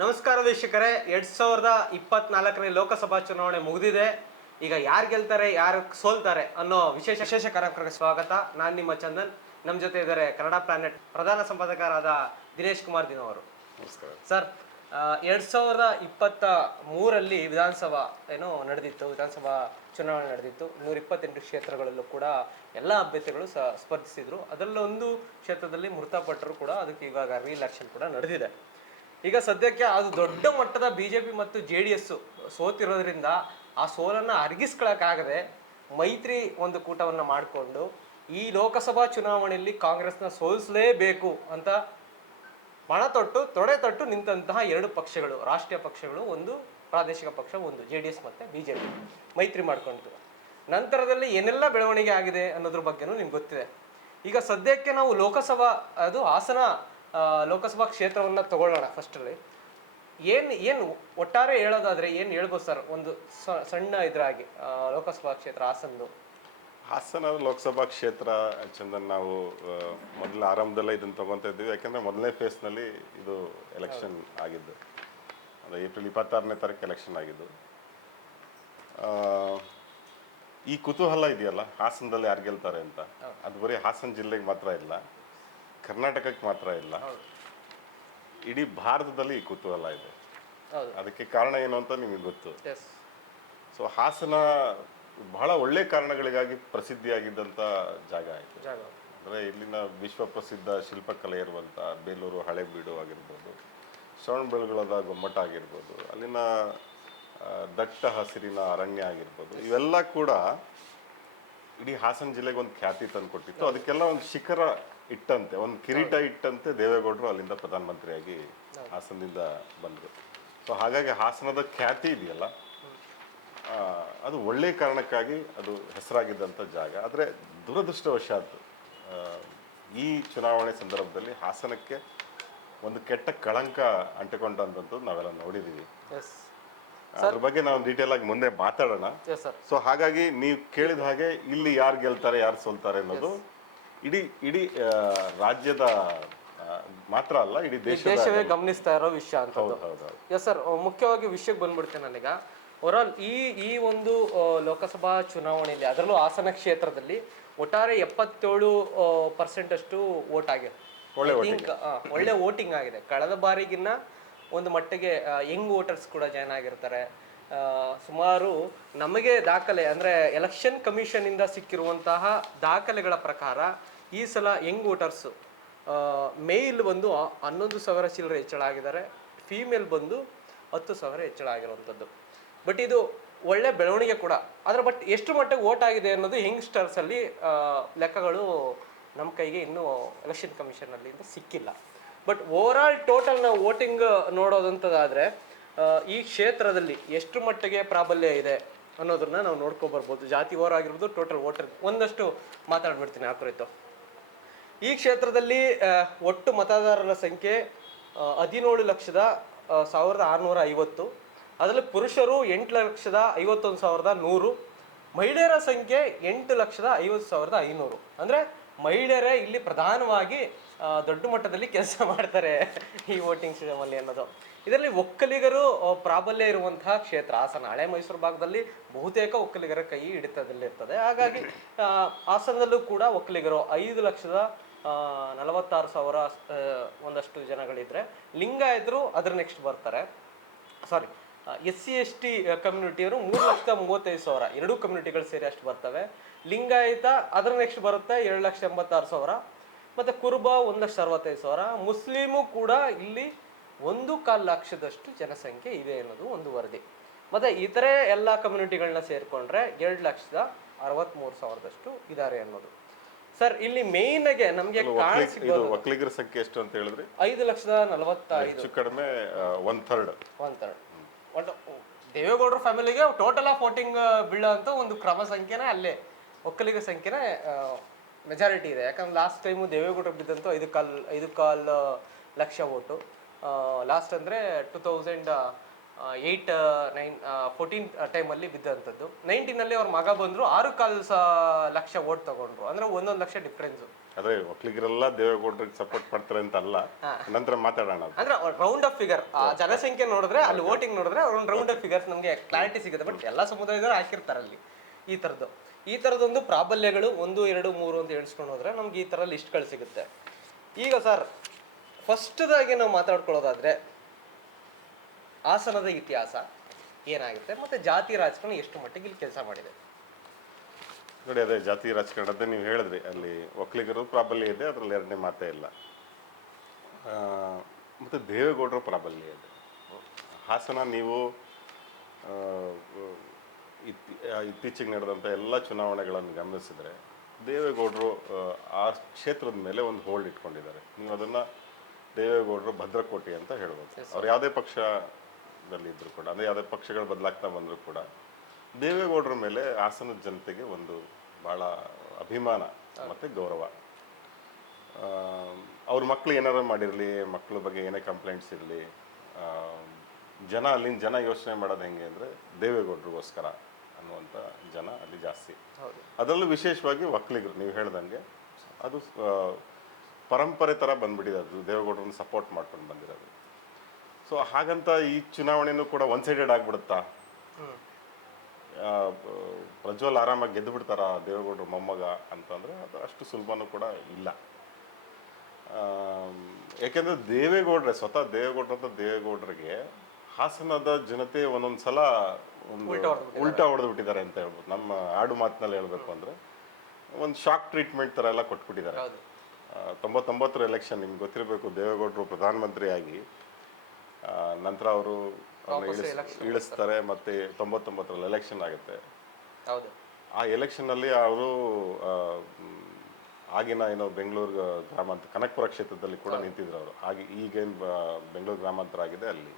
ನಮಸ್ಕಾರ ವೀಕ್ಷಕರೇ, 2024ನೇ ಲೋಕಸಭಾ ಚುನಾವಣೆ ಮುಗಿದಿದೆ. ಈಗ ಯಾರು ಗೆಲ್ತಾರೆ ಯಾರು ಸೋಲ್ತಾರೆ ಅನ್ನೋ ವಿಶೇಷ ಕಾರ್ಯಕ್ರಮಕ್ಕೆ ಸ್ವಾಗತ. ನಾನು ನಿಮ್ಮ ಚಂದನ್. ನಮ್ಮ ಜೊತೆ ಇದ್ದಾರೆ ಕನ್ನಡ ಪ್ಲಾನೆಟ್ ಪ್ರಧಾನ ಸಂಪಾದಕರಾದ ದಿನೇಶ್ ಕುಮಾರ್ ದಿನ ಅವರು. ನಮಸ್ಕಾರ ಸರ್, 2023ರಲ್ಲಿ ವಿಧಾನಸಭಾ ವಿಧಾನಸಭಾ ಚುನಾವಣೆ ನಡೆದಿತ್ತು. 128 ಕ್ಷೇತ್ರಗಳಲ್ಲೂ ಕೂಡ ಎಲ್ಲ ಅಭ್ಯರ್ಥಿಗಳು ಸ್ಪರ್ಧಿಸಿದ್ರು. ಅದರಲ್ಲೂ ಒಂದು ಕ್ಷೇತ್ರದಲ್ಲಿ ಮೃತಪಟ್ಟರು ಕೂಡ. ಅದಕ್ಕೆ ಇವಾಗ ರೀಎಲೆಕ್ಷನ್ ಕೂಡ ನಡೆದಿದೆ. ಈಗ ಸದ್ಯಕ್ಕೆ ಅದು ದೊಡ್ಡ ಮಟ್ಟದ ಬಿಜೆಪಿ ಮತ್ತು JDS ಸೋತಿರೋದ್ರಿಂದ ಆ ಸೋಲನ್ನು ಅರಗಿಸ್ಕೊಳಕ್ಕಾಗದೆ ಮೈತ್ರಿ ಒಂದು ಕೂಟವನ್ನು ಮಾಡಿಕೊಂಡು ಈ ಲೋಕಸಭಾ ಚುನಾವಣೆಯಲ್ಲಿ ಕಾಂಗ್ರೆಸ್ನ ಸೋಲಿಸಲೇಬೇಕು ಅಂತ ತೊಡೆ ತೊಟ್ಟು ನಿಂತಹ ಎರಡು ಪಕ್ಷಗಳು, ರಾಷ್ಟ್ರೀಯ ಪಕ್ಷಗಳು, ಒಂದು ಪ್ರಾದೇಶಿಕ ಪಕ್ಷ, ಒಂದು JDS ಮತ್ತು ಬಿಜೆಪಿ ಮೈತ್ರಿ ಮಾಡ್ಕೊಂಡಿತು. ನಂತರದಲ್ಲಿ ಏನೆಲ್ಲ ಬೆಳವಣಿಗೆ ಆಗಿದೆ ಅನ್ನೋದ್ರ ಬಗ್ಗೆನೂ ನಿಮ್ಗೆ ಗೊತ್ತಿದೆ. ಈಗ ಸದ್ಯಕ್ಕೆ ನಾವು ಹಾಸನ ಲೋಕಸಭಾ ಕ್ಷೇತ್ರವನ್ನು ತಗೊಳ್ಳೋಣ. ಫಸ್ಟಲ್ಲಿ ಏನು ಒಟ್ಟಾರೆ ಹೇಳೋದಾದ್ರೆ ಏನು ಹೇಳ್ಬೋದು ಸರ್? ಒಂದು ಸಣ್ಣ ಇದ್ರಾಗಿ ಲೋಕಸಭಾ ಕ್ಷೇತ್ರ ಹಾಸನ ಲೋಕಸಭಾ ಕ್ಷೇತ್ರ ಚಂದನ್, ನಾವು ಮೊದಲ ಆರಂಭದಲ್ಲೇ ಇದನ್ನು ತಗೊತಾ ಇದ್ದೀವಿ. ಯಾಕೆಂದರೆ ಮೊದಲನೇ ಫೇಸ್ನಲ್ಲಿ ಇದು ಎಲೆಕ್ಷನ್ ಆಗಿದ್ದು, ಅದು ಏಪ್ರಿಲ್ 26ನೇ ತಾರೀಕು ಎಲೆಕ್ಷನ್ ಆಗಿದ್ದು. ಈ ಕುತೂಹಲ ಇದೆಯಲ್ಲ ಹಾಸನದಲ್ಲಿ ಯಾರು ಗೆಲ್ತಾರೆ ಅಂತ, ಅದು ಬರೀ ಹಾಸನ ಜಿಲ್ಲೆಗೆ ಮಾತ್ರ ಇಲ್ಲ, ಕರ್ನಾಟಕಕ್ಕೆ ಮಾತ್ರ ಇಲ್ಲ, ಇಡೀ ಭಾರತದಲ್ಲಿ ಈ ಕುತೂಹಲ ಇದೆ. ಅದಕ್ಕೆ ಕಾರಣ ಏನು ಅಂತ ನಿಮಗೆ ಗೊತ್ತು. ಸೊ ಹಾಸನ ಬಹಳ ಒಳ್ಳೆ ಕಾರಣಗಳಿಗಾಗಿ ಪ್ರಸಿದ್ಧಿಯಾಗಿದ್ದಂಥ ಜಾಗ ಆಯಿತು. ಅಂದರೆ ಇಲ್ಲಿನ ವಿಶ್ವ ಪ್ರಸಿದ್ಧ ಶಿಲ್ಪಕಲೆ ಇರುವಂಥ ಬೇಲೂರು ಹಳೆಬೀಡು ಆಗಿರ್ಬೋದು, ಶ್ರವಣಬೆಳಗೊಳದ ಗೊಮ್ಮಟ ಆಗಿರ್ಬೋದು, ಅಲ್ಲಿನ ದಟ್ಟ ಹಸಿರಿನ ಅರಣ್ಯ ಆಗಿರ್ಬೋದು, ಇವೆಲ್ಲ ಕೂಡ ಇಡೀ ಹಾಸನ ಜಿಲ್ಲೆಗೆ ಒಂದು ಖ್ಯಾತಿ ತಂದುಕೊಟ್ಟಿತ್ತು. ಅದಕ್ಕೆಲ್ಲ ಒಂದು ಶಿಖರ ಇಟ್ಟಂತೆ, ಒಂದು ಕಿರೀಟ ಇಟ್ಟಂತೆ ದೇವೇಗೌಡರು ಅಲ್ಲಿಂದ ಪ್ರಧಾನಮಂತ್ರಿಯಾಗಿ ಹಾಸನದಿಂದ ಬಂದರು. ಸೊ ಹಾಗಾಗಿ ಹಾಸನದ ಖ್ಯಾತಿ ಇದೆಯಲ್ಲ, ಅದು ಒಳ್ಳೆಯ ಕಾರಣಕ್ಕಾಗಿ ಅದು ಹೆಸರಾಗಿದ್ದಂಥ ಜಾಗ. ಆದರೆ ದುರದೃಷ್ಟವಶಾತ್ ಈ ಚುನಾವಣೆ ಸಂದರ್ಭದಲ್ಲಿ ಹಾಸನಕ್ಕೆ ಒಂದು ಕೆಟ್ಟ ಕಳಂಕ ಅಂಟಿಕೊಂಡಂಥದ್ದು ನಾವೆಲ್ಲ ನೋಡಿದ್ದೀವಿ. ಅದ್ರ ಬಗ್ಗೆ ನಾವು ಡೀಟೇಲ್ ಆಗಿ ಮುಂದೆ ಮಾತಾಡೋಣ. ಸೊ ಹಾಗಾಗಿ ನೀವು ಕೇಳಿದ ಹಾಗೆ ಇಲ್ಲಿ ಯಾರು ಗೆಲ್ತಾರೆ ಯಾರು ಸೋಲ್ತಾರೆ ಅನ್ನೋದು ಇಡೀ ರಾಜ್ಯದ ಮಾತ್ರ ಅಲ್ಲ, ಇಡೀ ದೇಶವೇ ಗಮನಿಸ್ತಾ ಇರೋ ವಿಷಯ ಅಂತ. ಸರ್, ಮುಖ್ಯವಾಗಿ ವಿಷಯಕ್ಕೆ ಬಂದ್ಬಿಡ್ತೇನೆ ನಾನೀಗ. ಓವರಾಲ್ ಈ ಒಂದು ಲೋಕಸಭಾ ಚುನಾವಣೆಯಲ್ಲಿ, ಅದರಲ್ಲೂ ಹಾಸನ ಕ್ಷೇತ್ರದಲ್ಲಿ ಒಟ್ಟಾರೆ 77% ಅಷ್ಟು ವೋಟ್ ಆಗಿದೆ. ಒಳ್ಳೆ ವೋಟಿಂಗ್ ಆಗಿದೆ. ಕಳೆದ ಬಾರಿಗಿನ್ನ ಒಂದು ಮಟ್ಟಿಗೆ ಯಂಗ್ ವೋಟರ್ಸ್ ಕೂಡ ಜಾಯ್ನ್ ಆಗಿರ್ತಾರೆ. ಸುಮಾರು ನಮಗೆ ದಾಖಲೆ ಅಂದರೆ ಎಲೆಕ್ಷನ್ ಕಮಿಷನಿಂದ ಸಿಕ್ಕಿರುವಂತಹ ದಾಖಲೆಗಳ ಪ್ರಕಾರ ಈ ಸಲ ಯಂಗ್ ವೋಟರ್ಸು ಮೇಲ್ ಬಂದು 11,000 ಚಿಲ್ಲರೆ ಹೆಚ್ಚಳ ಆಗಿದ್ದಾರೆ, ಫೀಮೇಲ್ ಬಂದು 10,000 ಹೆಚ್ಚಳ ಆಗಿರುವಂಥದ್ದು. ಬಟ್ ಇದು ಒಳ್ಳೆ ಬೆಳವಣಿಗೆ ಕೂಡ. ಆದರೆ ಎಷ್ಟು ಮಟ್ಟಿಗೆ ವೋಟ್ ಆಗಿದೆ ಅನ್ನೋದು ಯಂಗ್ಸ್ಟರ್ಸಲ್ಲಿ ಲೆಕ್ಕಗಳು ನಮ್ಮ ಕೈಗೆ ಇನ್ನೂ ಎಲೆಕ್ಷನ್ ಕಮಿಷನಲ್ಲಿಂದ ಸಿಕ್ಕಿಲ್ಲ. ಬಟ್ ಓವರಾಲ್ ಟೋಟಲ್ ನಾವು ವೋಟಿಂಗ್ ನೋಡೋದಂಥದ್ದಾದರೆ ಈ ಕ್ಷೇತ್ರದಲ್ಲಿ ಎಷ್ಟು ಮಟ್ಟಿಗೆ ಪ್ರಾಬಲ್ಯ ಇದೆ ಅನ್ನೋದನ್ನ ನಾವು ನೋಡ್ಕೊಬರ್ಬೋದು. ಜಾತಿ ಓವರ್ ಆಗಿರ್ಬೋದು, ಟೋಟಲ್ ವೋಟರ್ ಒಂದಷ್ಟು ಮಾತಾಡ್ಬಿಡ್ತೀನಿ ಆ ಕುರಿತು. ಈ ಕ್ಷೇತ್ರದಲ್ಲಿ ಒಟ್ಟು ಮತದಾರರ ಸಂಖ್ಯೆ 17,150,650. ಅದರಲ್ಲಿ ಪುರುಷರು 8,51,100, ಮಹಿಳೆಯರ ಸಂಖ್ಯೆ 8,50,500. ಅಂದರೆ ಮಹಿಳೆಯರೇ ಇಲ್ಲಿ ಪ್ರಧಾನವಾಗಿ ದೊಡ್ಡ ಮಟ್ಟದಲ್ಲಿ ಕೆಲಸ ಮಾಡ್ತಾರೆ ಈ ವೋಟಿಂಗ್ ಸಿಸ್ಟಮಲ್ಲಿ ಅನ್ನೋದು. ಇದರಲ್ಲಿ ಒಕ್ಕಲಿಗರು ಪ್ರಾಬಲ್ಯ ಇರುವಂತಹ ಕ್ಷೇತ್ರ ಹಾಸನ. ಹಳೆ ಮೈಸೂರು ಭಾಗದಲ್ಲಿ ಬಹುತೇಕ ಒಕ್ಕಲಿಗರ ಕೈ ಹಿಡಿತದಲ್ಲಿರ್ತದೆ. ಹಾಗಾಗಿ ಹಾಸನದಲ್ಲೂ ಕೂಡ ಒಕ್ಕಲಿಗರು 5,46,000 ಒಂದಷ್ಟು ಜನಗಳಿದ್ರೆ, ಲಿಂಗಾಯತರು ಅದರ ನೆಕ್ಸ್ಟ್ ಬರ್ತಾರೆ. SC/ST ಕಮ್ಯುನಿಟಿಯವರು 3,35,000, ಎರಡೂ ಕಮ್ಯುನಿಟಿಗಳು ಸೇರಿ ಅಷ್ಟು ಬರ್ತವೆ. ಲಿಂಗಾಯತ ಅದರ ನೆಕ್ಸ್ಟ್ ಬರುತ್ತೆ 7,86,000. ಮತ್ತು ಕುರುಬ 1,65,000. ಮುಸ್ಲಿಮು ಕೂಡ ಇಲ್ಲಿ 1.25 ಲಕ್ಷದಷ್ಟು ಜನಸಂಖ್ಯೆ ಇದೆ ಅನ್ನೋದು ಒಂದು ವರದಿ. ಮತ್ತು ಇತರೆ ಎಲ್ಲ ಕಮ್ಯುನಿಟಿಗಳನ್ನ ಸೇರಿಕೊಂಡ್ರೆ 2,63,000ದಷ್ಟು ಇದ್ದಾರೆ ಅನ್ನೋದು. ಸರ್, ಇಲ್ಲಿ ಮೇನ್ ಆಗಿ ನಮಗೆ ಒಕ್ಕಲಿಗರ ಸಂಖ್ಯೆ ಎಷ್ಟು ಅಂತ ಹೇಳಿದ್ರೆ 5,45,000, ಕಡಿಮೆ 1/3. ಒಟ್ಟು ದೇವೇಗೌಡರ ಫ್ಯಾಮಿಲಿಗೆ ಟೋಟಲ್ ಆಫ್ ವೋಟಿಂಗ್ ಬೀಳೋಂಥ ಒಂದು ಕ್ರಮ ಸಂಖ್ಯೆನೇ ಅಲ್ಲೇ ಒಕ್ಕಲಿಗ ಸಂಖ್ಯೆನೇ ಮೆಜಾರಿಟಿ ಇದೆ. ಯಾಕಂದ್ರೆ ಲಾಸ್ಟ್ ಟೈಮು ದೇವೇಗೌಡರು ಬಿದ್ದಂತೂ 5.25 ಲಕ್ಷ ವೋಟು. ಲಾಸ್ಟ್ ಅಂದರೆ 2008-14 ಟೈಮಲ್ಲಿ ಬಿದ್ದಂಥದ್ದು. 19ನಲ್ಲಿ ಅವ್ರ ಮಗ ಬಂದರು, 6.25 ಲಕ್ಷ ವೋಟ್ ತೊಗೊಂಡ್ರು. ಅಂದರೆ 1 ಲಕ್ಷ ಡಿಫ್ರೆನ್ಸು. ಅದೇ ಒಕ್ಕಲಿಗರೆಲ್ಲ ದೇವೇಗೌಡರಿಗೆ ಸಪೋರ್ಟ್ ಮಾಡ್ತಾರೆ ಅಂತ ಅಲ್ಲ, ನಂತರ ಮಾತಾಡೋಣ ಅದು. ಅಂದ್ರೆ ರೌಂಡ್ ಆಫ್ ಫಿಗರ್ ಜನಸಂಖ್ಯೆ ನೋಡಿದ್ರೆ ಅಲ್ಲಿ ವೋಟಿಂಗ್ ನೋಡಿದ್ರೆ ಒಂದು ರೌಂಡ್ ಆಫ್ ಫಿಗರ್ಸ್ ನಮಗೆ ಕ್ಲಾರಿಟಿ ಸಿಗುತ್ತೆ. ಬಟ್ ಎಲ್ಲ ಸಮುದಾಯದವರು ಹಾಕಿರ್ತಾರೆ ಅಲ್ಲಿ ಈ ಥರದೊಂದು ಪ್ರಾಬಲ್ಯಗಳು 1, 2, 3 ಅಂತ ಎಣಿಸ್ಕೊಂಡು ಹೋದ್ರೆ ನಮ್ಗೆ ಈ ಥರ ಲಿಸ್ಟ್ಗಳು ಸಿಗುತ್ತೆ. ಈಗ ಸರ್ ಫಸ್ಟ್ದಾಗಿ ನಾವು ಮಾತಾಡ್ಕೊಳ್ಳೋದಾದ್ರೆ ಹಾಸನದ ಇತಿಹಾಸ ಏನಾಗುತ್ತೆ ಮತ್ತೆ ಜಾತಿ ರಾಜಕಾರಣ ಎಷ್ಟು ಮಟ್ಟಿಗೆ ಇಲ್ಲಿ ಕೆಲಸ ಮಾಡಿದೆ ನೋಡಿ. ಅದೇ ಜಾತಿ ರಾಜಕಾರಣದ ನೀವು ಹೇಳಿದ್ರಿ, ಅಲ್ಲಿ ಒಕ್ಕಲಿಗರು ಪ್ರಾಬಲ್ಯ ಇದೆ, ಅದರಲ್ಲಿ ಎರಡನೇ ಮಾತೇ ಇಲ್ಲ. ಮತ್ತು ದೇವೇಗೌಡರ ಪ್ರಾಬಲ್ಯ ಇದೆ. ಹಾಸನ ನೀವು ಇತ್ತೀಚೆಗೆ ನಡೆದಂಥ ಎಲ್ಲ ಚುನಾವಣೆಗಳನ್ನು ಗಮನಿಸಿದರೆ ದೇವೇಗೌಡರು ಆ ಕ್ಷೇತ್ರದ ಮೇಲೆ ಒಂದು ಹೋಲ್ಡ್ ಇಟ್ಕೊಂಡಿದ್ದಾರೆ. ನೀವು ಅದನ್ನು ದೇವೇಗೌಡರು ಭದ್ರಕೋಟೆ ಅಂತ ಹೇಳ್ಬೋದು. ಅವ್ರು ಯಾವುದೇ ಪಕ್ಷದಲ್ಲಿ ಇದ್ದರೂ ಕೂಡ, ಅಂದರೆ ಯಾವುದೇ ಪಕ್ಷಗಳು ಬದಲಾಗ್ತಾ ಬಂದರೂ ಕೂಡ ದೇವೇಗೌಡರ ಮೇಲೆ ಹಾಸನದ ಜನತೆಗೆ ಒಂದು ಭಾಳ ಅಭಿಮಾನ ಮತ್ತು ಗೌರವ. ಅವ್ರ ಮಕ್ಕಳು ಏನಾರು ಮಾಡಿರಲಿ, ಮಕ್ಕಳ ಬಗ್ಗೆ ಏನೇ ಕಂಪ್ಲೇಂಟ್ಸ್ ಇರಲಿ, ಅಲ್ಲಿನ ಜನ ಯೋಚನೆ ಮಾಡೋದು ಹೆಂಗೆ ಅಂದರೆ ದೇವೇಗೌಡರಿಗೋಸ್ಕರ ಅನ್ನುವಂಥ ಜನ ಅಲ್ಲಿ ಜಾಸ್ತಿ. ಅದರಲ್ಲೂ ವಿಶೇಷವಾಗಿ ಒಕ್ಕಲಿಗರು ನೀವು ಹೇಳ್ದಂಗೆ ಅದು ಪರಂಪರೆ ಥರ ಬಂದ್ಬಿಟ್ಟಿದೆ, ಅದು ದೇವೇಗೌಡರನ್ನ ಸಪೋರ್ಟ್ ಮಾಡ್ಕೊಂಡು ಬಂದಿರೋದು. ಸೊ ಹಾಗಂತ ಈ ಚುನಾವಣೆನೂ ಕೂಡ ಒನ್ ಸೈಡೆಡ್ ಆಗಿಬಿಡುತ್ತಾ? ಪ್ರಜ್ವಲ್ ಆರಾಮಾಗಿ ಗೆದ್ದು ಬಿಡ್ತಾರ ದೇವೇಗೌಡರು ಮೊಮ್ಮಗ ಅಂತಂದರೆ ಅದು ಅಷ್ಟು ಸುಲಭನೂ ಕೂಡ ಇಲ್ಲ. ಯಾಕೆಂದರೆ ಸ್ವತಃ ದೇವೇಗೌಡರಿಗೆ ಹಾಸನದ ಜನತೆ ಒಂದೊಂದು ಸಲ ಒಂದು ಉಲ್ಟಾ ಹೊಡೆದು ಬಿಟ್ಟಿದ್ದಾರೆ ಅಂತ ಹೇಳ್ಬೋದು. ನಮ್ಮ ಆಡು ಮಾತಿನಲ್ಲಿ ಹೇಳಬೇಕು ಅಂದರೆ ಒಂದು ಶಾಕ್ ಟ್ರೀಟ್ಮೆಂಟ್ ಥರ ಎಲ್ಲ ಕೊಟ್ಬಿಟ್ಟಿದ್ದಾರೆ. 99 ಎಲೆಕ್ಷನ್ ನಿಮ್ಗೆ ಗೊತ್ತಿರಬೇಕು, ದೇವೇಗೌಡರು ಪ್ರಧಾನಮಂತ್ರಿಯಾಗಿ ನಂತರ ಅವರು ಇಳಿಸ್ತಾರೆ, ಮತ್ತು 99ರಲ್ಲಿ ಎಲೆಕ್ಷನ್ ಆಗುತ್ತೆ. ಆ ಎಲೆಕ್ಷನ್ನಲ್ಲಿ ಅವರು ಆಗಿನ ಬೆಂಗಳೂರು ಗ್ರಾಮಾಂತರ ಕನಕಪುರ ಕ್ಷೇತ್ರದಲ್ಲಿ ಕೂಡ ನಿಂತಿದ್ರು ಅವರು. ಈಗೇನು ಬೆಂಗಳೂರು ಗ್ರಾಮಾಂತರ ಆಗಿದೆ ಅಲ್ಲಿ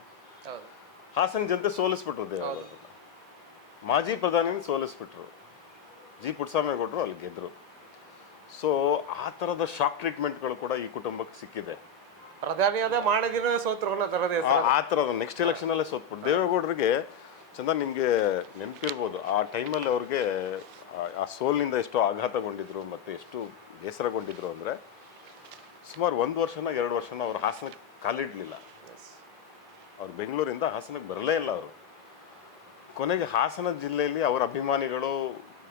ಹಾಸನ ಜನತೆ ಸೋಲಿಸ್ಬಿಟ್ರು ದೇವೇಗೌಡರನ್ನ. ಮಾಜಿ ಪ್ರಧಾನಿನ ಸೋಲಿಸ್ಬಿಟ್ರು, ಜಿ ಪುಟ್ಟಸ್ವಾಮಿಗೌಡರು ಅಲ್ಲಿ ಗೆದ್ರು. ಸೊ ಆ ಥರದ ಶಾಕ್ ಟ್ರೀಟ್ಮೆಂಟ್ಗಳು ಕೂಡ ಈ ಕುಟುಂಬಕ್ಕೆ ಸಿಕ್ಕಿದೆ. ಆ ಥರದ ನೆಕ್ಸ್ಟ್ ಎಲೆಕ್ಷನಲ್ಲೇ ಸೋತ್ಬಿಟ್ಟು ದೇವೇಗೌಡರಿಗೆ ಚಂದ ನಿಮಗೆ ನೆನಪಿರ್ಬೋದು, ಆ ಟೈಮಲ್ಲಿ ಅವ್ರಿಗೆ ಆ ಸೋಲಿನಿಂದ ಎಷ್ಟೋ ಆಘಾತಗೊಂಡಿದ್ರು ಮತ್ತು ಎಷ್ಟು ಬೇಸರಗೊಂಡಿದ್ರು ಅಂದರೆ ಸುಮಾರು 1 ವರ್ಷನ 2 ವರ್ಷನ ಅವ್ರು ಹಾಸನಕ್ಕೆ ಕಾಲಿಡಲಿಲ್ಲ. ಅವ್ರು ಬೆಂಗಳೂರಿಂದ ಹಾಸನಕ್ಕೆ ಬರಲೇ ಇಲ್ಲ. ಅವರು ಕೊನೆಗೆ ಹಾಸನ ಜಿಲ್ಲೆಯಲ್ಲಿ ಅವರ ಅಭಿಮಾನಿಗಳು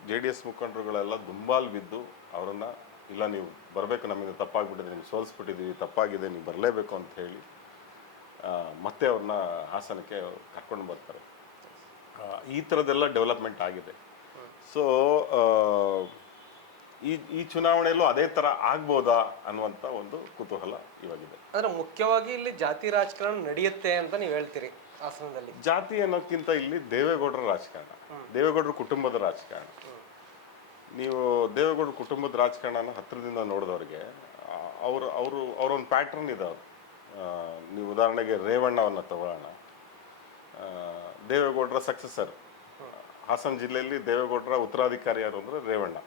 JDS ಮುಖಂಡರುಗಳೆಲ್ಲ ದುಂಬಾಲು ಬಿದ್ದು ಅವರನ್ನು, ಇಲ್ಲ ನೀವು ಬರಬೇಕು, ನಮ್ಮಿಂದ ತಪ್ಪಾಗ್ಬಿಟ್ಟಿದೆ, ನೀವು ಸೋಲಿಸ್ಬಿಟ್ಟಿದ್ದೀವಿ, ತಪ್ಪಾಗಿದೆ, ನೀವು ಬರಲೇಬೇಕು ಅಂತ ಹೇಳಿ ಮತ್ತೆ ಅವ್ರನ್ನ ಹಾಸನಕ್ಕೆ ಕರ್ಕೊಂಡು ಬರ್ತಾರೆ. ಈ ಥರದ್ದೆಲ್ಲ ಡೆವಲಪ್ಮೆಂಟ್ ಆಗಿದೆ. ಸೊ ಈ ಚುನಾವಣೆಯಲ್ಲೂ ಅದೇ ಥರ ಆಗ್ಬೋದಾ ಅನ್ನುವಂಥ ಒಂದು ಕುತೂಹಲ ಇವಾಗಿದೆ. ಅಂದರೆ ಮುಖ್ಯವಾಗಿ ಇಲ್ಲಿ ಜಾತಿ ರಾಜಕಾರಣ ನಡೆಯುತ್ತೆ ಅಂತ ನೀವು ಹೇಳ್ತೀರಿ ಹಾಸನದಲ್ಲಿ? ಜಾತಿ ಅನ್ನೋಕ್ಕಿಂತ ಇಲ್ಲಿ ದೇವೇಗೌಡರ ರಾಜಕಾರಣ, ದೇವೇಗೌಡರ ಕುಟುಂಬದ ರಾಜಕಾರಣ. ನೀವು ದೇವೇಗೌಡರ ಕುಟುಂಬದ ರಾಜಕಾರಣನ ಹತ್ತಿರದಿಂದ ನೋಡಿದವ್ರಿಗೆ ಅವರೊಂದು ಪ್ಯಾಟ್ರನ್ ಇದೆ. ಅವರು ನೀವು ಉದಾಹರಣೆಗೆ ರೇವಣ್ಣವನ್ನು ತಗೊಳ್ಳೋಣ. ದೇವೇಗೌಡರ ಸಕ್ಸೆಸರ್ ಹಾಸನ ಜಿಲ್ಲೆಯಲ್ಲಿ ದೇವೇಗೌಡರ ಉತ್ತರಾಧಿಕಾರಿ ಯಾರು ಅಂದರೆ ರೇವಣ್ಣ.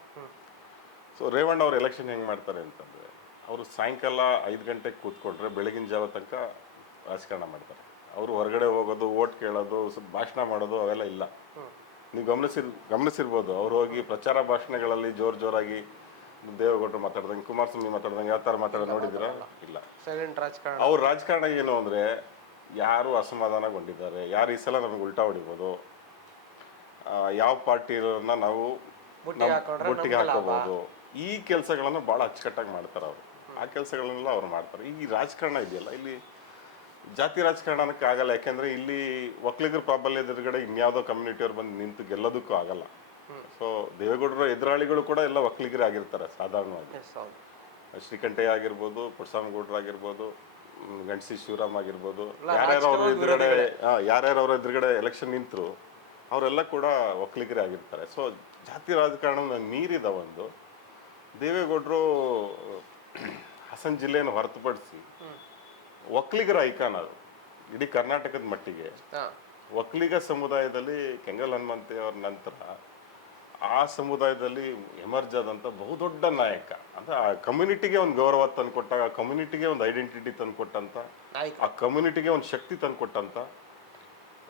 ಸೊ ರೇವಣ್ಣ ಅವ್ರು ಎಲೆಕ್ಷನ್ ಹೆಂಗೆ ಮಾಡ್ತಾರೆ ಅಂತಂದರೆ, ಅವರು ಸಾಯಂಕಾಲ 5 ಗಂಟೆಗೆ ಕೂತ್ಕೊಂಡ್ರೆ ಬೆಳಗಿನ ಜಾವ ತನಕ ರಾಜಕಾರಣ ಮಾಡ್ತಾರೆ. ಅವರು ಹೊರಗಡೆ ಹೋಗೋದು, ಓಟ್ ಕೇಳೋದು, ಭಾಷಣ ಮಾಡೋದು ಅವೆಲ್ಲ ಇಲ್ಲ. ನೀವು ಗಮನಿಸಿರ್ಬೋದು, ಅವ್ರು ಹೋಗಿ ಪ್ರಚಾರ ಭಾಷಣಗಳಲ್ಲಿ ಜೋರಾಗಿ ದೇವೇಗೌಡರು ಮಾತಾಡ್ದಂಗೆ, ಕುಮಾರಸ್ವಾಮಿ ಮಾತಾಡ್ದಂಗೆ ಯಾವ ಥರ ಮಾತಾಡೋದು ನೋಡಿದ್ದೀರಾ? ಇಲ್ಲ. ಅವ್ರ ರಾಜಕಾರಣ ಏನು ಅಂದರೆ, ಯಾರು ಅಸಮಾಧಾನಗೊಂಡಿದ್ದಾರೆ, ಯಾರು ಈ ಸಲ ನಮಗೆ ಉಲ್ಟಾ ಹೊಡಿಬೋದು, ಯಾವ ಪಾರ್ಟಿಯನ್ನ ನಾವು ಬುಟ್ಟಿಗೆ ಹಾಕೋಬಹುದು, ಈ ಕೆಲಸಗಳನ್ನು ಭಾಳ ಅಚ್ಚುಕಟ್ಟಾಗಿ ಮಾಡ್ತಾರೆ ಅವರು. ಆ ಕೆಲಸಗಳನ್ನೆಲ್ಲ ಅವ್ರು ಮಾಡ್ತಾರೆ. ಈ ರಾಜಕಾರಣ ಇದೆಯಲ್ಲ, ಇಲ್ಲಿ ಜಾತಿ ರಾಜಕಾರಣ ಅನ್ನಕ್ಕೆ ಆಗಲ್ಲ. ಯಾಕೆಂದರೆ ಇಲ್ಲಿ ಒಕ್ಕಲಿಗರ ಪ್ರಾಬಲ್ಯ ಎದುರುಗಡೆ ಇನ್ಯಾವುದೋ ಕಮ್ಯುನಿಟಿಯವ್ರು ಬಂದು ನಿಂತು ಗೆಲ್ಲೋದಕ್ಕೂ ಆಗಲ್ಲ. ಸೊ ದೇವೇಗೌಡರ ಎದುರಾಳಿಗಳು ಕೂಡ ಎಲ್ಲ ಒಕ್ಕಲಿಗರೇ ಆಗಿರ್ತಾರೆ ಸಾಧಾರಣವಾಗಿ. ಶ್ರೀಕಂಠಯ್ಯ ಆಗಿರ್ಬೋದು, ಪುಟ್ಟಸ್ವಾಮಿಗೌಡರು ಆಗಿರ್ಬೋದು, ಗಂಡಸಿ ಶಿವರಾಮ್ ಆಗಿರ್ಬೋದು, ಯಾರ್ಯಾರು ಅವ್ರ ಎದುರುಗಡೆ ಎಲೆಕ್ಷನ್ ನಿಂತರು ಅವರೆಲ್ಲ ಕೂಡ ಒಕ್ಕಲಿಗರೇ ಆಗಿರ್ತಾರೆ. ಸೊ ಜಾತಿ ರಾಜಕಾರಣ ಮೀರಿದ ಒಂದು ದೇವೇಗೌಡರು ಹಾಸನ ಜಿಲ್ಲೆಯನ್ನು ಹೊರತುಪಡಿಸಿ ಒಕ್ಕಲಿಗರ ಐಕಾನ್ ಅದು ಇಡೀ ಕರ್ನಾಟಕದ ಮಟ್ಟಿಗೆ. ಒಕ್ಕಲಿಗ ಸಮುದಾಯದಲ್ಲಿ ಕೆಂಗಲ್ ಹನುಮಂತೆ ಅವ್ರ ನಂತರ ಆ ಸಮುದಾಯದಲ್ಲಿ ಎಮರ್ಜ್ ಆದಂಥ ಬಹುದೊಡ್ಡ ನಾಯಕ. ಅಂದರೆ ಆ ಕಮ್ಯುನಿಟಿಗೆ ಒಂದು ಗೌರವ ತಂದುಕೊಟ್ಟ, ಆ ಕಮ್ಯುನಿಟಿಗೆ ಒಂದು ಐಡೆಂಟಿಟಿ ತಂದುಕೊಟ್ಟಂಥ, ಆ ಕಮ್ಯುನಿಟಿಗೆ ಒಂದು ಶಕ್ತಿ ತಂದುಕೊಟ್ಟಂಥ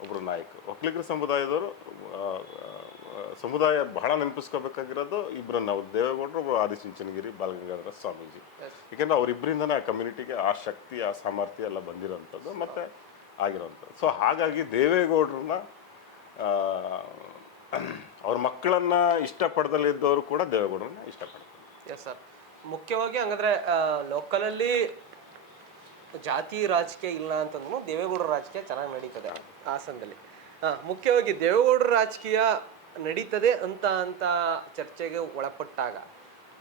ಒಬ್ಬರು ನಾಯಕ. ಒಕ್ಕಲಿಗರ ಸಮುದಾಯದವರು ಸಮುದಾಯ ಬಹಳ ನೆನಪಿಸ್ಕೋಬೇಕಾಗಿರೋದು ಇಬ್ಬರನ್ನ, ನಾವು ದೇವೇಗೌಡರು, ಒಬ್ಬರು ಆದಿಚುಂಚನಗಿರಿ ಬಾಲಗಂಗಾಧರ ಸ್ವಾಮೀಜಿ. ಏಕೆಂದರೆ ಅವರಿಬ್ಬರಿಂದನೇ ಆ ಕಮ್ಯುನಿಟಿಗೆ ಆ ಶಕ್ತಿ, ಆ ಸಾಮರ್ಥ್ಯ ಎಲ್ಲ ಬಂದಿರೋಂಥದ್ದು ಮತ್ತು ಆಗಿರೋಂಥದ್ದು. ಸೊ ಹಾಗಾಗಿ ದೇವೇಗೌಡರನ್ನ ಅವ್ರ ಮಕ್ಕಳನ್ನ ಇಷ್ಟಪಡದಲ್ಲಿದ್ದವರು ಕೂಡ ದೇವೇಗೌಡರನ್ನ ಇಷ್ಟಪಡ್ತಾರೆ. Yes sir. ಮುಖ್ಯವಾಗಿ ಹಂಗಂದ್ರೆ ಲೋಕಲಲ್ಲಿ ಜಾತಿ ರಾಜಕೀಯ ಇಲ್ಲ ಅಂತಂದ್ರೂ ದೇವೇಗೌಡರ ರಾಜಕೀಯ ಚೆನ್ನಾಗಿ ನಡೀತದೆ ಹಾಸನದಲ್ಲಿ. ಮುಖ್ಯವಾಗಿ ದೇವೇಗೌಡರ ರಾಜಕೀಯ ನಡೀತದೆ ಅಂತ ಚರ್ಚೆಗೆ ಒಳಪಟ್ಟಾಗ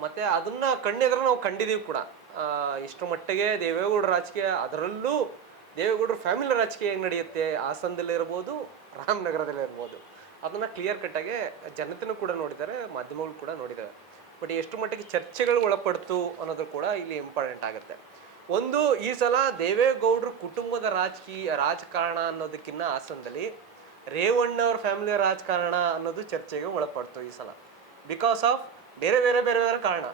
ಮತ್ತೆ ಅದನ್ನ ಕಣ್ಣೆದುರು ನಾವು ಕಂಡಿದ್ದೀವಿ ಕೂಡ. ಇಷ್ಟು ಮಟ್ಟಿಗೆ ದೇವೇಗೌಡರ ರಾಜಕೀಯ, ಅದರಲ್ಲೂ ದೇವೇಗೌಡರ ಫ್ಯಾಮಿಲಿ ರಾಜಕೀಯ ಹೆಂಗೆ ನಡೆಯುತ್ತೆ ಹಾಸನದಲ್ಲಿರ್ಬೋದು, ರಾಮನಗರದಲ್ಲಿರ್ಬೋದು, ಅದನ್ನ ಕ್ಲಿಯರ್ ಕಟ್ಟಾಗೆ ಜನತೆನೂ ಕೂಡ ನೋಡಿದ್ದಾರೆ, ಮಾಧ್ಯಮಗಳು ಕೂಡ ನೋಡಿದ್ದಾರೆ. ಬಟ್ ಎಷ್ಟು ಮಟ್ಟಿಗೆ ಚರ್ಚೆಗಳು ಒಳಪಡ್ತು ಅನ್ನೋದು ಕೂಡ ಇಲ್ಲಿ ಇಂಪಾರ್ಟೆಂಟ್ ಆಗುತ್ತೆ. ಒಂದು, ಈ ಸಲ ದೇವೇಗೌಡರು ಕುಟುಂಬದ ರಾಜಕಾರಣ ಅನ್ನೋದಕ್ಕಿಂತ ಹಾಸನದಲ್ಲಿ ರೇವಣ್ಣ ಅವ್ರ ಫ್ಯಾಮಿಲಿಯ ರಾಜಕಾರಣ ಅನ್ನೋದು ಚರ್ಚೆಗೆ ಒಳಪಡ್ತು ಈ ಸಲ. ಬಿಕಾಸ್ ಆಫ್ ಬೇರೆ ಬೇರೆ ಬೇರೆ ಬೇರೆ ಕಾರಣ,